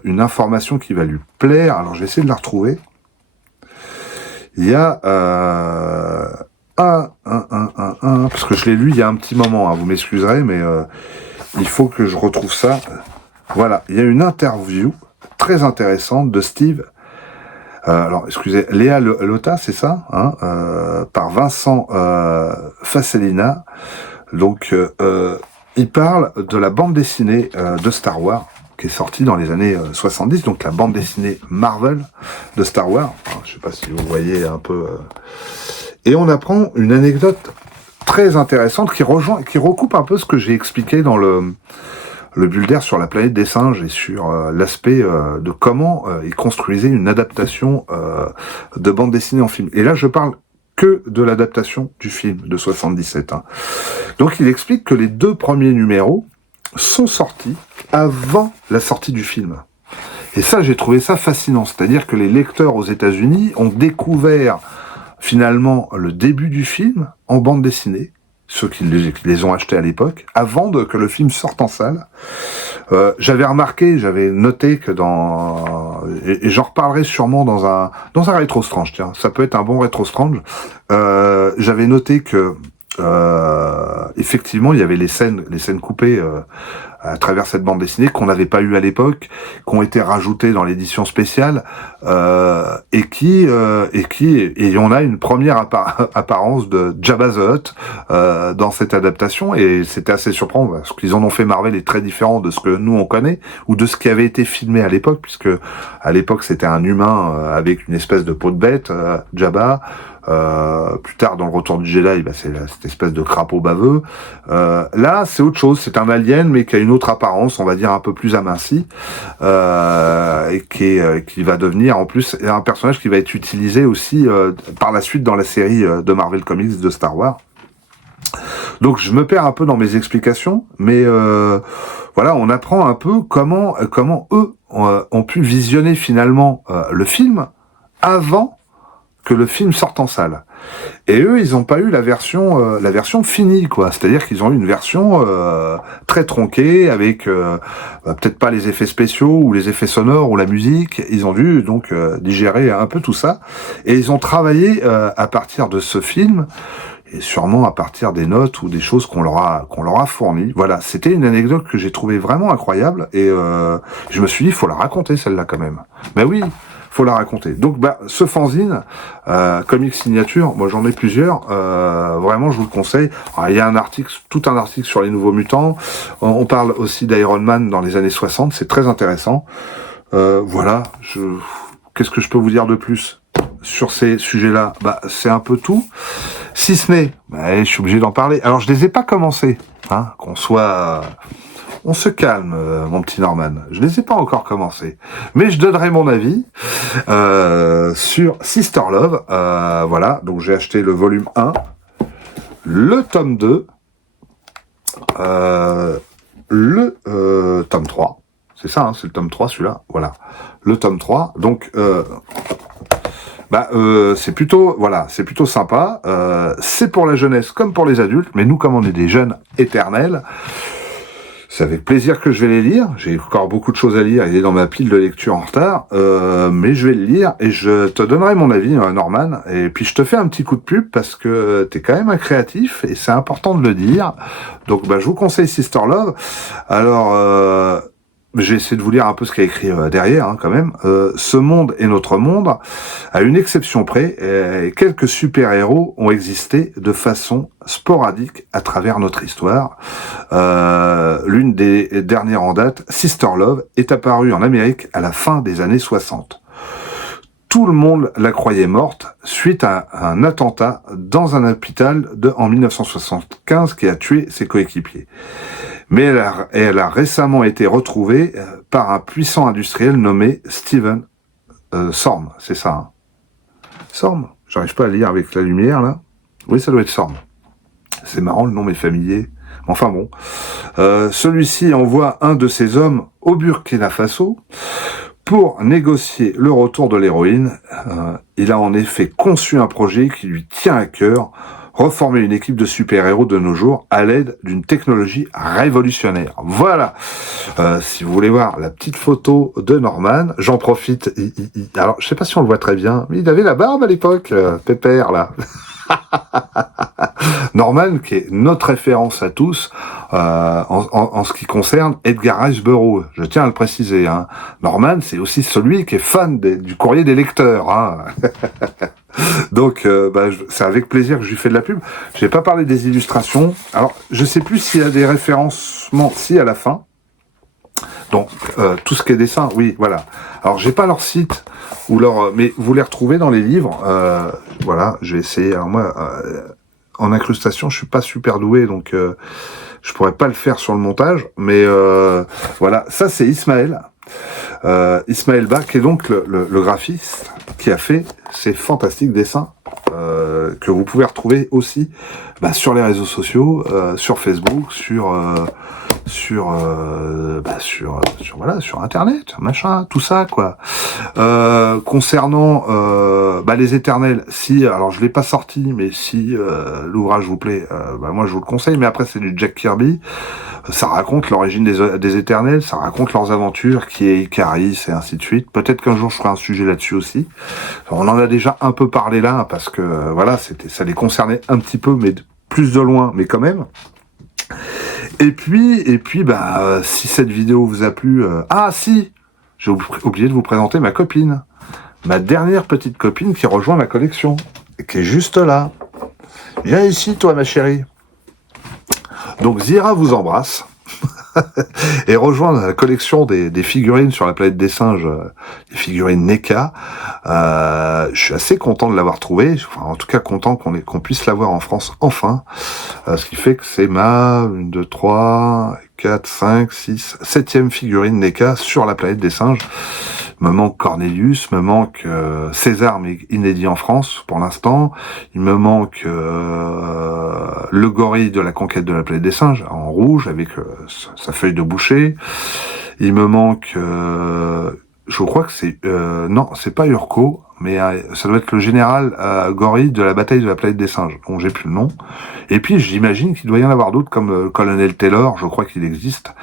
une information qui va lui plaire. Alors, je vais essayer de la retrouver. Il y a parce que je l'ai lu il y a un petit moment. Vous m'excuserez, mais il faut que je retrouve ça. Voilà, il y a une interview très intéressante de Steve. Alors, excusez, Léa Lota, c'est ça, par Vincent Facelina. Donc, il parle de la bande dessinée de Star Wars, qui est sortie dans les années 70, donc la bande dessinée Marvel de Star Wars. Alors, je sais pas si vous voyez un peu. Et on apprend une anecdote très intéressante qui recoupe un peu ce que j'ai expliqué dans le Bulder sur la planète des singes et sur l'aspect de comment il construisait une adaptation de bande dessinée en film. Et là, je parle que de l'adaptation du film de 77. Donc il explique que les 2 premiers numéros sont sortis avant la sortie du film. Et ça, j'ai trouvé ça fascinant. C'est-à-dire que les lecteurs aux États-Unis ont découvert finalement le début du film en bande dessinée, ceux qui les ont achetés à l'époque, avant que le film sorte en salle. J'avais noté que et j'en reparlerai sûrement dans un rétro strange, tiens, ça peut être un bon rétro strange. J'avais noté que effectivement il y avait les scènes coupées à travers cette bande dessinée qu'on n'avait pas eu à l'époque, qui ont été rajoutées dans l'édition spéciale et on a une première apparence de Jabba the Hutt dans cette adaptation, et c'était assez surprenant parce qu'ils en ont fait. Marvel est très différent de ce que nous on connaît ou de ce qui avait été filmé à l'époque, puisque à l'époque c'était un humain avec une espèce de peau de bête, Jabba. Plus tard dans le Retour du Jedi, c'est cette espèce de crapaud baveux. Là, c'est autre chose. C'est un alien, mais qui a une autre apparence, on va dire un peu plus aminci, et qui va devenir en plus un personnage qui va être utilisé aussi par la suite dans la série de Marvel Comics de Star Wars. Donc je me perds un peu dans mes explications, mais voilà, on apprend un peu comment eux ont pu visionner finalement le film avant que le film sorte en salle. Et eux, ils n'ont pas eu la version finie, quoi. C'est-à-dire qu'ils ont eu une version très tronquée, avec peut-être pas les effets spéciaux, ou les effets sonores, ou la musique. Ils ont dû donc digérer un peu tout ça. Et ils ont travaillé à partir de ce film, et sûrement à partir des notes ou des choses qu'on leur a fournies. Voilà, c'était une anecdote que j'ai trouvée vraiment incroyable, et je me suis dit, il faut la raconter, celle-là, quand même. Ben oui, faut la raconter. Donc bah ce fanzine, comics signature, moi j'en ai plusieurs, vraiment je vous le conseille. Alors, il y a un article, tout un article sur les nouveaux mutants, on parle aussi d'Iron Man dans les années 60, c'est très intéressant. Voilà, qu'est-ce que je peux vous dire de plus sur ces sujets-là? Bah c'est un peu tout, si ce n'est, je suis obligé d'en parler. Alors je les ai pas commencés, hein, qu'on soit... On se calme, mon petit Norman. Je ne les ai pas encore commencés. Mais je donnerai mon avis sur Sister Love. Voilà, donc j'ai acheté le volume 1, le tome 2, le tome 3. C'est ça, hein, c'est le tome 3 celui-là. Voilà, le tome 3. Donc, c'est plutôt, voilà, c'est plutôt sympa. C'est pour la jeunesse comme pour les adultes. Mais nous, comme on est des jeunes éternels, c'est avec plaisir que je vais les lire. J'ai encore beaucoup de choses à lire. Il est dans ma pile de lecture en retard. Mais je vais le lire et je te donnerai mon avis, Norman. Et puis je te fais un petit coup de pub parce que t'es quand même un créatif et c'est important de le dire. Donc je vous conseille Sister Love. Alors... j'ai essayé de vous lire un peu ce qu'il y a écrit derrière, hein, quand même. Ce monde est notre monde, à une exception près, quelques super-héros ont existé de façon sporadique à travers notre histoire. L'une des dernières en date, Sister Love, est apparue en Amérique à la fin des années 60. Tout le monde la croyait morte suite à un attentat dans un hôpital en 1975 qui a tué ses coéquipiers. Mais elle a récemment été retrouvée par un puissant industriel nommé Steven Sorm, c'est ça, hein. Sorm, j'arrive pas à lire avec la lumière, là. Oui, ça doit être Sorm. C'est marrant, le nom est familier. Enfin bon. Celui-ci envoie un de ses hommes au Burkina Faso pour négocier le retour de l'héroïne. Il a en effet conçu un projet qui lui tient à cœur, reformer une équipe de super-héros de nos jours à l'aide d'une technologie révolutionnaire. Voilà. Si vous voulez voir la petite photo de Norman, j'en profite. Alors, je sais pas si on le voit très bien, mais il avait la barbe à l'époque, Pépère, là. Norman, qui est notre référence à tous en ce qui concerne Edgar Rice Burroughs. Je tiens à le préciser, hein. Norman, c'est aussi celui qui est fan du courrier des lecteurs, hein. Donc, c'est avec plaisir que je lui fais de la pub. Je vais pas parler des illustrations. Alors, je sais plus s'il y a des référencements, si à la fin. Donc, tout ce qui est dessin, oui, voilà. Alors, j'ai pas leur site ou mais vous les retrouvez dans les livres. Voilà, je vais essayer. Alors moi, en incrustation, je suis pas super doué, donc je pourrais pas le faire sur le montage. Mais voilà, ça c'est Ismaël. Ismaël Ba, qui est donc le graphiste qui a fait ces fantastiques dessins que vous pouvez retrouver aussi sur les réseaux sociaux, sur Facebook, sur internet, machin, tout ça quoi. Concernant les Éternels, si, alors je l'ai pas sorti, mais si l'ouvrage vous plaît, moi je vous le conseille. Mais après c'est du Jack Kirby, ça raconte l'origine des Éternels, ça raconte leurs aventures, qui est Icaris et ainsi de suite. Peut-être qu'un jour je ferai un sujet là-dessus aussi. Alors, on en a déjà un peu parlé là parce que ça les concernait un petit peu, mais plus de loin, mais quand même. Et puis, si cette vidéo vous a plu, j'ai oublié de vous présenter ma copine, ma dernière petite copine qui rejoint ma collection, et qui est juste là. Viens ici, toi, ma chérie. Donc Zira vous embrasse et rejoint la collection des figurines sur la planète des singes, les figurines NECA. Je suis assez content de l'avoir trouvé, enfin, en tout cas content qu'on puisse l'avoir en France enfin, ce qui fait que c'est ma 1, 2, 3, 4, 5, 6, 7e figurine NECA sur la planète des singes. Me manque Cornelius, me manque César, mais inédit en France pour l'instant. Il me manque le gorille de la conquête de la planète des singes en rouge avec sa feuille de boucher. Il me manque, je crois que c'est non, c'est pas Urko, mais ça doit être le général gorille de la bataille de la planète des singes, dont j'ai plus le nom. Et puis j'imagine qu'il doit y en avoir d'autres comme le colonel Taylor, je crois qu'il existe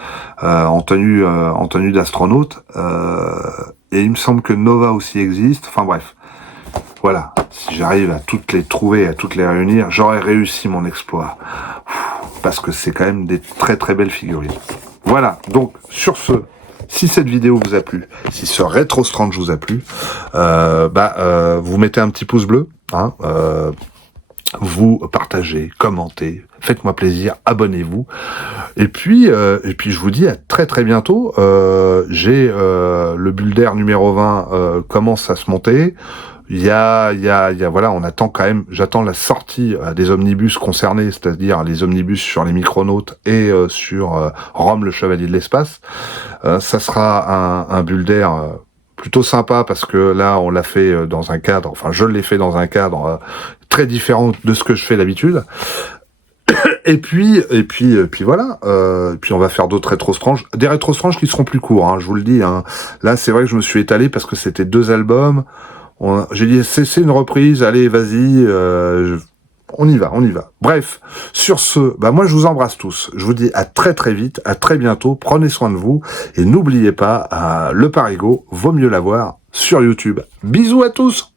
en tenue d'astronaute. Et il me semble que Nova aussi existe. Enfin bref, voilà. Si j'arrive à toutes les trouver, à toutes les réunir, j'aurais réussi mon exploit. Parce que c'est quand même des très très belles figurines. Voilà. Donc sur ce, Si cette vidéo vous a plu, si ce Rétro Strange vous a plu, vous mettez un petit pouce bleu, hein, vous partagez, commentez, faites-moi plaisir, abonnez-vous. Et puis je vous dis à très très bientôt. J'ai le Bulder numéro 20 commence à se monter. Il y a voilà, on attend quand même, j'attends la sortie des omnibus concernés, c'est-à-dire les omnibus sur les Micronautes et sur Rome le Chevalier de l'Espace. Ça sera un Bulder plutôt sympa parce que là on l'a fait dans un cadre, enfin je l'ai fait dans un cadre très différent de ce que je fais d'habitude. Et puis voilà. Puis on va faire d'autres Rétro Strange, des Rétro Strange qui seront plus courts, hein, je vous le dis. Hein. Là, c'est vrai que je me suis étalé parce que c'était 2 albums. J'ai dit c'est une reprise. Allez, vas-y. On y va. Bref, sur ce, moi je vous embrasse tous. Je vous dis à très très vite, à très bientôt. Prenez soin de vous et n'oubliez pas, le Parigo vaut mieux l'avoir sur YouTube. Bisous à tous.